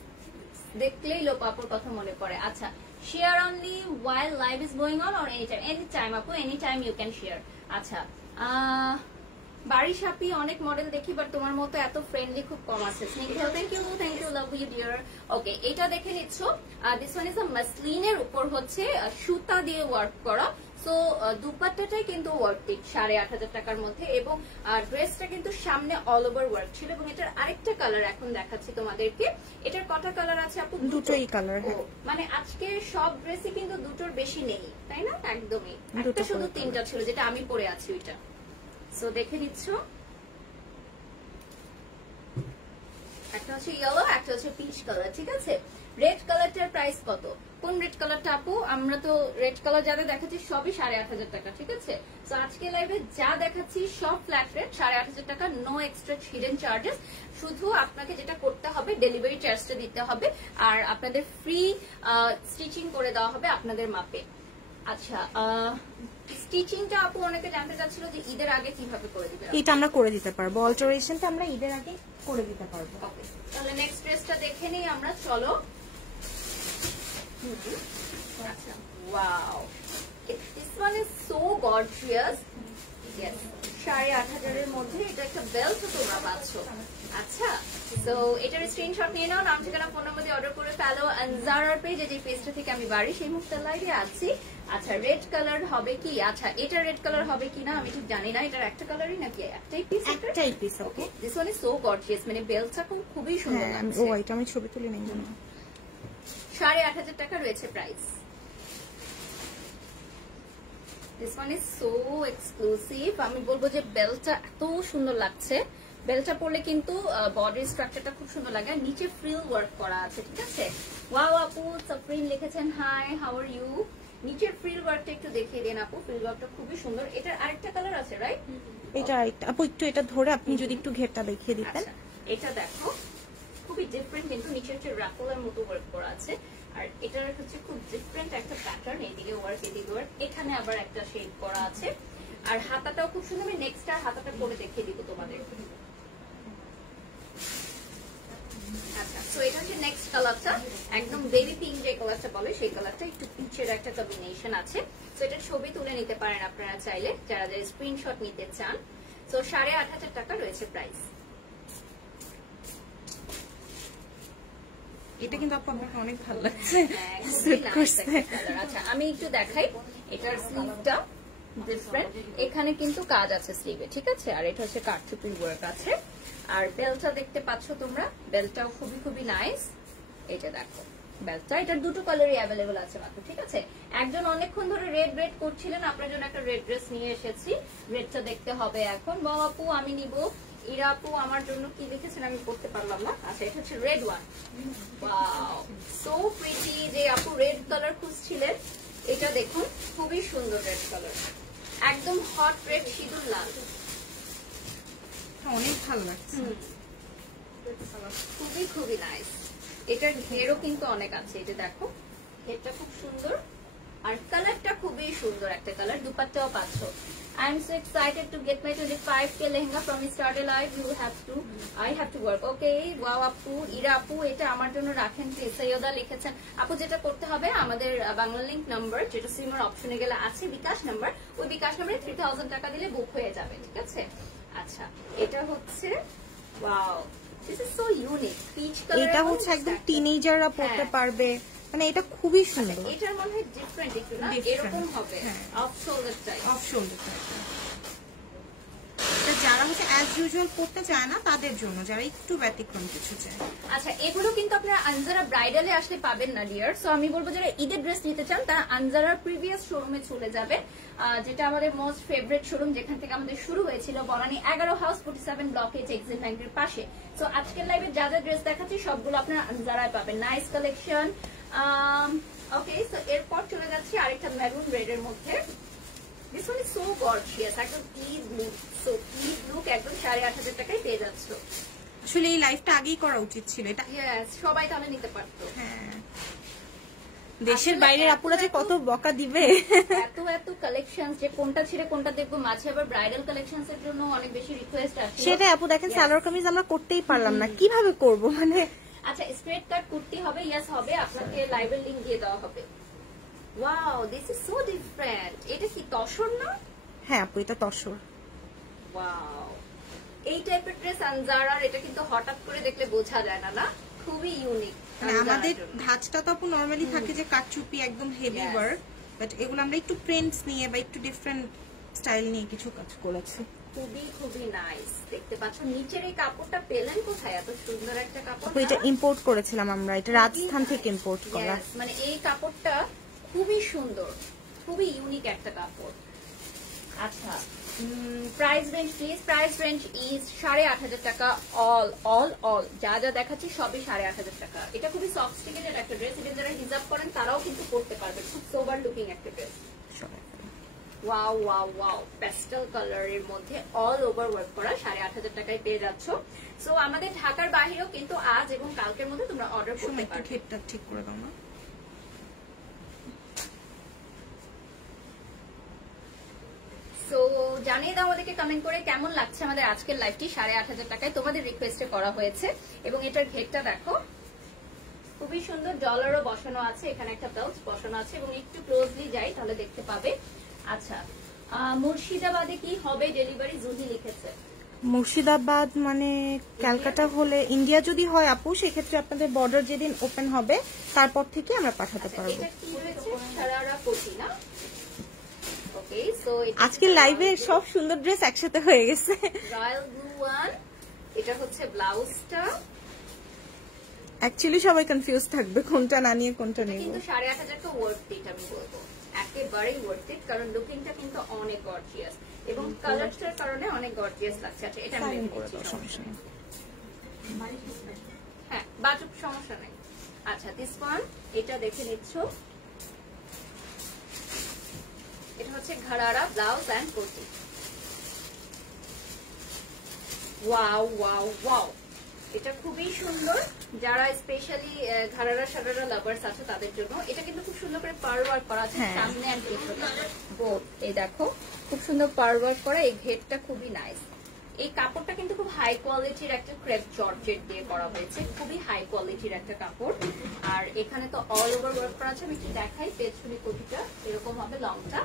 দেখলেই লোপাপুর কথা মনে পড়ে। আচ্ছা, share only while live is going on or anytime আপু, anytime you can share। আচ্ছা, বাড়ি সাপি অনেক মডেল দেখি, বাট তোমার মতো এত ফ্রেন্ডলি খুব কম আছে। Thank you, love you dear. Okay, এটা দেখে নিচ্ছ, দিস ওয়ান ইজ আ মাসলিনের উপর হচ্ছে সুতা দিয়ে ওয়ার্ক করা। সো দুপাট্টাটাই কিন্তু ওয়ার্কটিক 8,500 টাকার মধ্যে, এবং ড্রেসটা কিন্তু সামনে অল ওভার ওয়ার্ক ছিল। এবং এটার আরেকটা কালার এখন দেখাচ্ছি তোমাদেরকে। এটার কটা কালার আছে আপু? দুটোই কালার। মানে আজকে সব ড্রেসই কিন্তু দুটোর বেশি নেই, তাই না? একদমই, একটা শুধু 3টা ছিল, যেটা আমি পরে আছি ওইটা। সো দেখে নিচ্ছ, একটা হচ্ছে ইয়েলো, একটা হচ্ছে পিচ কালার, ঠিক আছে। রেড কালারটার প্রাইস কত? কোন রেড কালারটা আপু? আমরা তো রেড কালার যাদের দেখাচ্ছি সবই 8,500 টাকা, ঠিক আছে। তো আজকে লাইভে যা দেখাচ্ছি সব ফ্ল্যাট রেট 8,500 টাকা, নো এক্সট্রা হিডেন চার্জেস। শুধু আপনাকে যেটা করতে হবে, ডেলিভারি চার্জটা দিতে হবে, আর আপনাদের ফ্রি স্টিচিং করে দেওয়া হবে আপনাদের মাপে। আচ্ছা, স্টিচিংটা আপু অনেকে জানতে চাচ্ছিল যে ঈদের আগে কিভাবে করে দিবে। এটা আমরা করে দিতে পারবো, অল্টারেশনটা আমরা ঈদের আগে করে দিতে পারবো। ওকে, তাহলে নেক্সট ড্রেসটা দেখে নেই আমরা, চলো। আচ্ছা, wow, this one is so gorgeous. Yes, 8,500 এর মধ্যে এটা একটা বেল্ট তোমরা পাচ্ছ। আচ্ছা, তো এটার স্ক্রিনশট নিয়ে নাও, নাম ঠিকানা ফোন নাম্বার দিয়ে অর্ডার করে ফেলো। আনজারার পেজে, যে পেজটা থেকে আমি বাড়ি সেই মুহূর্তে লাইভে আছি। আচ্ছা, রেড কালার হবে কি? আচ্ছা, এটা রেড কালার হবে কিনা আমি ঠিক জানি না। এটার একটা কালারই নাকি একটাই পিস? একটাই piece. Okay, this one is so gorgeous, মানে বেল্টটা খুবই সুন্দর লাগছে। ও এটা আমি ছবি তুলে নেই জানো। 8,500 টাকা রয়েছে price. This one is so exclusive. আমি বলবো যে বেল্টটা এত সুন্দর লাগছে, বেল্টটা পরলে কিন্তু বডির স্ট্রাকচারটা খুব সুন্দর লাগে। আর নিচে ফ্রিল ওয়ার্ক করা আছে, ঠিক আছে। ওয়াও আপু, সাফরিন লিখেছেন হাই, হাউ আর ইউ। নিচের ফ্রিল ওয়ার্কটা একটু দেখিয়ে দেন আপু, ফ্রিল ওয়ার্কটা খুবই সুন্দর। এটার আরেকটা কালার আছে রাইট? এটা আরেকটা আপু, একটু এটা ধরে আপনি যদি একটু ঘেরটা দেখিয়ে দিতেন। এটা দেখো খুবই ডিফারেন্ট, কিন্তু নিচে হচ্ছে রাফলের মতো ওয়ার্ক করা আছে। আর এটার হচ্ছে খুব ডিফারেন্ট একটা প্যাটার্ন, এদিকে ওয়ার্ক এদিকে ওয়ার্ক, এখানে আবার একটা শেড করা আছে। আর হাতাটাও খুব সুন্দর। আমি নেক্সট আর হাতাটা পরে দেখিয়ে দিব তোমাদের। আচ্ছা, সো এটা হচ্ছে নেক্সট কালারটা, একদম বেবি পিঙ্ক যে কালারটা বলে সেই কালারটা, একটু পিচের একটা কম্বিনেশন আছে। সো এটা ছবি তুলে নিতে পারেন আপনারা চাইলে, যারা যারা স্ক্রিনশট নিতে চান। সো 8,500 টাকা রয়েছে প্রাইস। এটা কিন্তু আপু আপনাকে অনেক ভালো লাগছে। আচ্ছা আমি একটু দেখাই, এটার স্লিভটা ডিফারেন্ট, এখানে কিন্তু কাজ আছে স্লিভে, ঠিক আছে। আর এটা হচ্ছে কারচুপির ওয়ার্ক আছে। আর বেল্টটা দেখতে পাচ্ছ তোমরা, বেল্টটাও খুবই খুবই নাইস। এটা দেখো বেল্টটা, এটার দুটো কালারই অ্যাভেলেবল আছে মাত্র, ঠিক আছে। একজন অনেকক্ষণ ধরে রেড রেড করছিলেন, আপনার জন্য একটা রেড ড্রেস নিয়ে এসেছি। রেডটা দেখতে হবে এখন। বাবা আপু আমি নিব। ইরা আপু আমার জন্য কি লিখেছেন আমি পড়তে পারলাম না। আচ্ছা এটা হচ্ছে red one. Wow so pretty. যে আপু রেড কালার খুঁজছিলেন, এটা দেখুন খুবই সুন্দর রেড কালার, একদম হট রেড, সিঁদুর লাল, অনেক ভালো লাগছে, খুবই খুবই নাইস। এটার ঘেরও কিন্তু অনেক আছে, এটা দেখো ঘেরটা খুব সুন্দর। আর কালারটা খুবই সুন্দর একটা কালার, দুপাট্টাও পাচ্ছ। I am so excited to get my 25K lehenga from Started Live. I have to work. Okay, wow আপু, ইরা আপু এটা আমার জন্য রাখেন প্লিজ। সৈয়দা লিখেছেন আপু যেটা করতে হবে, আমাদের বাংলা লিংক নাম্বার যেটা সিমার অপশনে গেলে আছে, বিকাশ নাম্বার, ওই বিকাশ নাম্বারে 3000 টাকা দিলে বুক হয়ে যাবে, ঠিক আছে। আচ্ছা এটা হচ্ছে wow, this is so unique, peach colour. এটা হচ্ছে একদম টিনেজাররা পড়তে পারবে, মানে এটা খুবই সুন্দর। এটার মনে হয় ডিফারেন্ট একটু না, এরকম হবে off shoulder type, off shoulder type. এটা যারা হচ্ছে অ্যাজ ইউজুয়াল পড়তে চায় না তাদের জন্য, যারা একটু ব্যতিক্রম কিছু চায়। আচ্ছা এগুলো কিন্তু আপনারা আনজারা ব্রাইডালে আসলে পাবেন না ডিয়ার। সো আমি বলবো যারা ঈদের ড্রেস নিতে চান তারা আনজারার প্রিভিয়াস শোরুমে চলে যাবেন, যেটা আমাদের মোস্ট ফেভারিট শোরুম, যেখান থেকে আমাদের শুরু হয়েছিল, বনানী 11 হাউস 47 ব্লকে এক্সিম ব্যাংকের পাশে। সো আজকের লাইভে যা যা ড্রেস দেখাচ্ছি সবগুলো আপনারা আনজারায় পাবেন। Nice collection. ওকে সো এরপর চলে যাচ্ছি আরেকটা মেরুন রেড এর মধ্যে। This one is so gorgeous, একদম please look, so please look, একদম 8,500 টাকায় পেয়ে যাচ্ছ। আসলে এই লাইফটা আগেই করা উচিত ছিল, এটা সবাই তাহলে নিতে পারতো। হ্যাঁ, দেশের বাইরের আপুরা যে কত বকা দিবে। এত এত কালেকশন, যে কোনটা ছেড়ে কোনটা দেখবো, মাঝে আবার ব্রাইডাল কালেকশনস এর জন্য অনেক বেশি রিকোয়েস্ট আসে। সেটাই আপু, দেখেন সালোয়ার কামিজ আমরা করতেই পারলাম না, কিভাবে করব মানে। আচ্ছা স্ট্রেট কাট কুর্তি হবে, ইয়েস হবে, আপনাকে লাইভের লিংক দিয়ে দেওয়া হবে। Wow this is so different. এটা কি তসর না? হ্যাঁ আপু এটা তসর। ওয়াও এই টাইপের ড্রেস আনজারার, এটা কিন্তু হঠাৎ করে দেখলে বোঝা যায় না, না খুবই ইউনিক। আমাদের ধাঁচটা তো আপু নরমালি থাকে যে কাটচুপি একদম হেভি ওয়ার্ক, বাট এগুলো আমরা একটু প্রিন্টস নিয়ে বা একটু ডিফারেন্ট স্টাইল নিয়ে কিছু কাজ করেছি। খুবই খুবই নাইস। দেখতে পাচ্ছ নিচের এই কাপড়টা পেলেন কোথায়? এত সুন্দর একটা কাপড়। এটা ইম্পোর্ট করেছিলাম আমরা, এটা রাজস্থান থেকে ইম্পোর্ট করা। মানে এই কাপড়টা খুবই সুন্দর, খুবই ইউনিক একটা কাপড়। আচ্ছা price range please. Price range is 8,500 টাকা। অল যা যা দেখাচ্ছি সবই 8,500 টাকা। এটা খুবই সফট স্টিকের একটা ড্রেস, এটা যারা হিজাব করেন তারাও কিন্তু পরতে পারবে, খুব সোবার লুকিং একটা dress. Wow wow wow, pastel কালারের মধ্যে অল ওভার ওয়ার্ক করা, 8,500 টাকায় পেয়ে যাচ্ছ। সো আমাদের ঢাকার বাইরেও কিন্তু আজ এবং কালকের মধ্যে তোমরা অর্ডার করতে পারবে। ঘেরটা ঠিক করে দাও না। সো জানিয়ে দাও আমাদেরকে কমেন্ট করে কেমন লাগছে আমাদের আজকের লাইভটি। 8,500 টাকায় তোমাদের রিকোয়েস্টে করা হয়েছে, এবং এটার ঘেরটা দেখো খুবই সুন্দর, ডলারও বসানো আছে, এখানে একটা বেল্ট বসানো আছে, এবং একটু ক্লোজলি যাই তাহলে দেখতে পাবে। আচ্ছা মুর্শিদাবাদে কি হবে ডেলিভারি? জুহি লিখেছে মুর্শিদাবাদ মানে ক্যালকাটা হলে, ইন্ডিয়া যদি হয় আপু সেক্ষেত্রে আপনাদের বর্ডার যেদিন ওপেন হবে তারপর থেকে আমরা পাঠাতে পারবো। এটা কি হয়েছে? সারারা কোটি না? ওকে সো আজকে লাইভে সব সুন্দর ড্রেস একসাথে হয়ে গেছে। রয়্যাল ব্লু ওয়ান, এটা হচ্ছে ব্লাউজটা। অ্যাকচুয়ালি সবাই কনফিউজ থাকবে কোনটা না নিয়ে কোনটা নেব, কিন্তু 8,500 টাকা ওয়ার্থ ইট আমি বলবো, একেবারে একেবারেই ওয়ার্থ ইট, কারণ লুকিংটা কিন্তু অনেক গর্জিয়াস এবং কালারটার কারণে অনেক গর্জিয়াস লাগছে। আচ্ছা এটা আমি সমস্যা নেই, হ্যাঁ বাজুক সমস্যা নেই। আচ্ছা দিস ওয়ান, এটা দেখে নিচ্ছ, এটা হচ্ছে ঘাড়ারা blouse and kurti. Wow wow wow, এটা খুবই সুন্দর। যারা স্পেশালি ঘাড়ারা সারারা লাভার্স আছে তাদের জন্য এটা কিন্তু খুব সুন্দর করে পার ওয়ার্ক করা আছে সামনে এন্ড পেছনে বোথ। এই দেখো খুব সুন্দর পার ওয়ার্ক করা, এই ঘেরটা খুবই নাইস। এই কাপড়টা কিন্তু খুব হাই কোয়ালিটির একটা ক্রেপ জর্জেট দিয়ে করা হয়েছে, খুবই হাই কোয়ালিটির একটা কাপড়। আর এখানে তো অল ওভার ওয়ার্ক করা আছে, আমি একটু দেখাই। পেছনে কোটিটা এরকম হবে লংটা,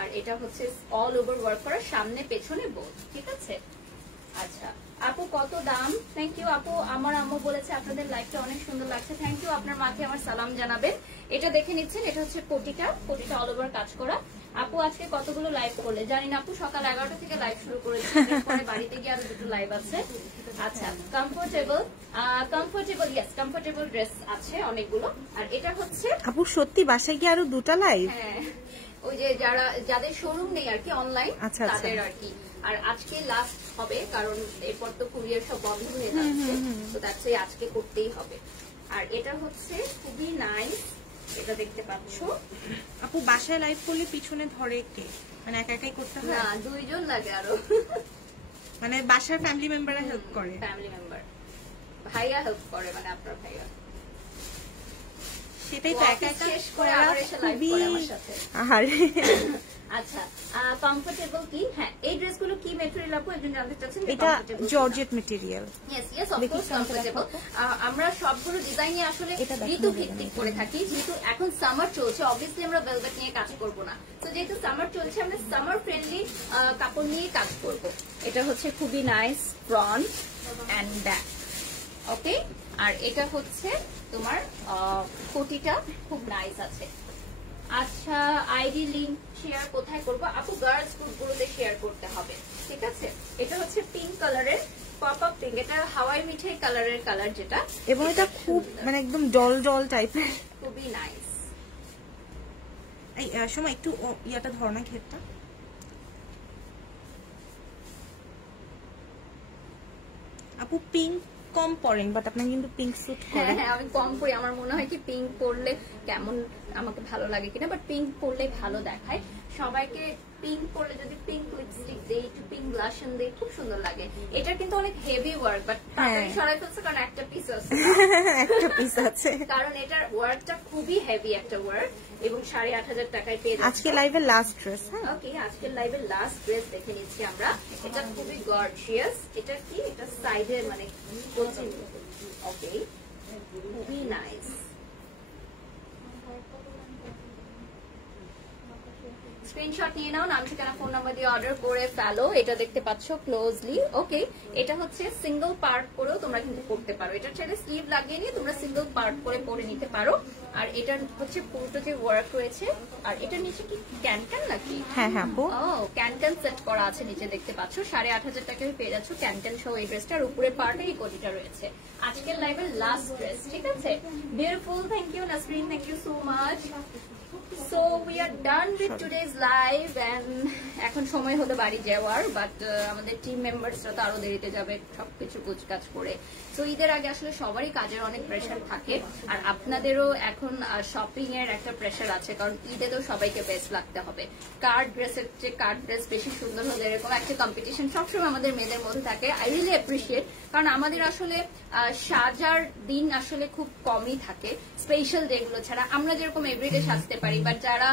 আর এটা হচ্ছে অল ওভার ওয়ার্ক করা সামনে পেছনে বোথ, ঠিক আছে। আচ্ছা আপু কত দাম? থ্যাংক ইউ আপু, আমার আম্মু বলেছে আপনাদের লাইভটা অনেক সুন্দর লাগছে, থ্যাংক ইউ। আপনার মাকে আমার সালাম জানাবেন। এটা দেখে নিচ্ছেন, এটা হচ্ছে কোটিটা অল ওভার কাজ করা। আপু আজকে কতগুলো লাইভ করলে জানি না আপু, সকাল 11টা থেকে লাইভ শুরু করেছি, এরপরে বাড়িতে গিয়ে আরো দুটো লাইভ আছে। আচ্ছা কমফোর্টেবল ইয়েস, কমফোর্টেবল ড্রেস আছে অনেকগুলো। আর এটা হচ্ছে আপু সত্যি বাসায় গিয়ে আরো দুটো লাইভ? হ্যাঁ, ওই যে যাদের শোরুম নেই আর কি অনলাইন, তাদের আর কি। আর আজকে লাস্ট হবে, কারণ এরপর তো কুরিয়ার সব বন্ধ হয়ে যাচ্ছে, তো দ্যাটস ওয়াই আজকে করতেই হবে। আর এটা হচ্ছে খুবই নাইস, এটা দেখতে পাচ্ছ। আপু বাসায় লাইভ করলে পিছনে ধরে কে, মানে একা একাই করতে হয়? না, দুইজন লাগে আরো, মানে বাসার ফ্যামিলি মেম্বাররা হেল্প করে? ফ্যামিলি মেম্বার, ভাইয়া হেল্প করে, মানে আপনার ভাইয়া। সেটাই তো, একা একা শেষ করে আবার এসে লাইভ করে আমার সাথে। আরে আচ্ছা কমফোর্টেবল কি? হ্যাঁ এই ড্রেসগুলো কি ম্যাটেরিয়াল আপু একজন জানতে চাচ্ছেন? এটা georgette material. Yes yes of course comfortable. আমরা সবগুলো ডিজাইনে আসলে ঋতু ভিত্তিক করে থাকি, যেহেতু এখন সামার চলছে অবভিয়াসলি আমরা ভেলভেট নিয়ে কাজ করব না, তো যেহেতু সামার চলছে আমরা সামার ফ্রেন্ডলি কাপড় নিয়ে কাজ করব। এটা হচ্ছে খুবই নাইস ফ্রন্ট এন্ড ব্যাক, ওকে। আর এটা হচ্ছে তোমার কোটিটা খুব নাইস আছে। আচ্ছা আইডি লিংক শেয়ার কোথায় করব আপু? গার্লস গ্রুপগুলোতে শেয়ার করতে হবে, ঠিক আছে। এটা হচ্ছে পিঙ্ক কালারের, পপ আপ পিঙ্ক, এটা হাওয়াই মিঠাই কালারের কালার যেটা, এবং এটা খুব মানে একদম জল জল টাইপের, খুবই নাইস। এই সময় একটু ইয়াটা ধরনা ঘেরটা। আপু পিঙ্ক কম পরেন, বাট আপনার কিন্তু পিঙ্ক স্যুট করে। হ্যাঁ আমি কম পরি, আমার মনে হয় কি পিঙ্ক পরলে কেমন আমাকে ভালো লাগে কিনা, বাট পিঙ্ক পরলে ভালো দেখায় সবাইকে। পিঙ্ক পরলে যদি পিঙ্ক লিপস্টিক দেই, একটু পিঙ্ক ব্লাশন দেই, খুব সুন্দর লাগে। এটা কিন্তু অনেক হেভি ওয়ার্ক, বাট তাড়াতাড়ি সরাই ফেলছে কারণ একটা পিস আছে একটা পিস আছে, কারণ এটার ওয়ার্কটা খুবই হেভি একটা ওয়ার্ক, এবং 8,500 টাকায় পেয়ে যাচ্ছি। আজকে লাইভের লাস্ট ড্রেস। হ্যাঁ ওকে, আজকের লাইভের লাস্ট ড্রেস দেখে নিচ্ছি আমরা। এটা খুবই গর্জিয়াস। এটা কি? এটা সাইডে মানে ওকে, খুবই নাইস। স্ক্রিনশট নিয়ে নাও, নাম ঠিকানা ফোন নাম্বার দিয়ে অর্ডার করে ফেলো। এটা দেখতে পাচ্ছ ক্লোজলি, ওকে। এটা হচ্ছে সিঙ্গেল পার্ট করেও তোমরা কিন্তু করতে পারো, এটা ছেড়ে স্লিভ লাগিয়ে নিয়ে তোমরা সিঙ্গেল পার্ট করে পরে নিতে পারো। আর এটার হচ্ছে পুরোটা যে ওয়ার্ক রয়েছে, আর এটার নিচে কি ক্যানক্যান নাকি? হ্যাঁ হ্যাঁ আপু, ও ক্যানক্যান সেট করা আছে নিচে, দেখতে পাচ্ছ 8,500 টাকায় পেয়ে যাচ্ছ ক্যানক্যান সহ এই ড্রেসটা। আর উপরের পার্টে এই কোটিটা রয়েছে। আজকের লাইভের লাস্ট ড্রেস, ঠিক আছে। Beautiful, thank you Nasrin, thank you so much. So we are done with today's live, and এখন সময় হলো বাড়ি যাওয়ার, বাট আমাদের টিম মেম্বার্সরা তো আরো দেরিতে যাবে সবকিছু কাজ করে। তো ঈদের আগে আসলে সবারই কাজের অনেক প্রেশার থাকে, আর আপনাদেরও এখন শপিং এর একটা প্রেশার আছে, কারণ ঈদে তো সবাইকে বেস্ট লাগতে হবে। কার্ড ড্রেসের চেয়ে কার্ড ড্রেস বেশি সুন্দর হলে, এরকম একটা কম্পিটিশন সবসময় আমাদের মেয়েদের মধ্যে থাকে। আই রিয়েলি অ্যাপ্রিসিয়েট, কারণ আমাদের আসলে সাজার দিন আসলে খুব কমই থাকে, স্পেশাল ডেগুলো ছাড়া। আমরা যেরকম এভরিডে সাজতে পারি, বাট যারা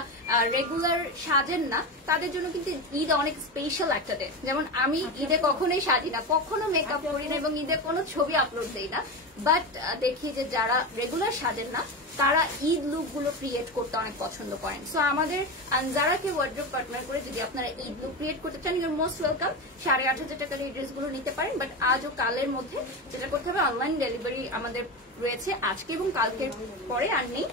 রেগুলার সাজেন না তাদের জন্য কিন্তু ঈদ অনেক স্পেশাল একটা ডে। যেমন আমি ঈদে কখনোই সাজি না, কখনো মেকআপ করি না, এবং ঈদে কোনো ছবি আপলোড দেই না, বাট দেখি যে যারা রেগুলার সাজেন না তারা ঈদ লুক গুলো ক্রিয়েট করতে অনেক পছন্দ করেন। সো আমাদের আনজারাকে ওয়ার্ড্রোব পার্টনার করে যদি আপনারা ঈদ লুক ক্রিয়েট করতে চান, ইউর মোস্ট ওয়েলকাম। 8,500 টাকার এই ড্রেস গুলো নিতে পারেন, বাট আজ ও কালের মধ্যে যেটা করতে হবে, অনলাইন ডেলিভারি আমাদের রয়েছে আজকে এবং কালকের পরে, আর নেই।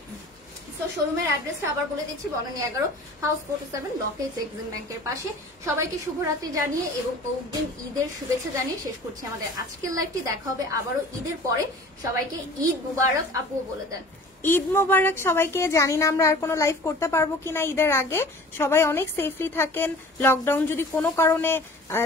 তো শোরুমের অ্যাড্রেসটা আবার বলে দিচ্ছি, বনানী 11 হাউস 47 লকেজ এক্সিম ব্যাংকের পাশে। সবাইকে শুভরাত্রি জানিয়ে এবং অগ্রিম ঈদের শুভেচ্ছা জানিয়ে শেষ করছি আমাদের আজকের লাইভটি। দেখা হবে আবারও ঈদের পরে। সবাইকে ঈদ মুবারক। আপু বলে দেন। ঈদ মোবারক সবাইকে। জানি না আমরা আর কোনো লাইভ করতে পারবো কিনা ঈদের আগে। সবাই অনেক সেফলি থাকেন। লকডাউন যদি কোনো কারণে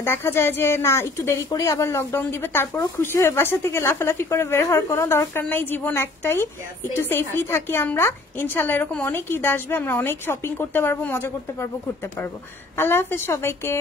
দেখা যায় যে না একটু দেরি করে আবার লকডাউন দিবে, তারপরও খুশি হয়ে বাসা থেকে লাফালাফি করে বের হওয়ার কোনো দরকার নাই, জীবন একটাই, একটু সেফলি থাকি আমরা। ইনশাল্লাহ এরকম অনেক ঈদ আসবে, আমরা অনেক শপিং করতে পারবো, মজা করতে পারবো, ঘুরতে পারবো। আল্লাহ হাফেজ সবাইকে।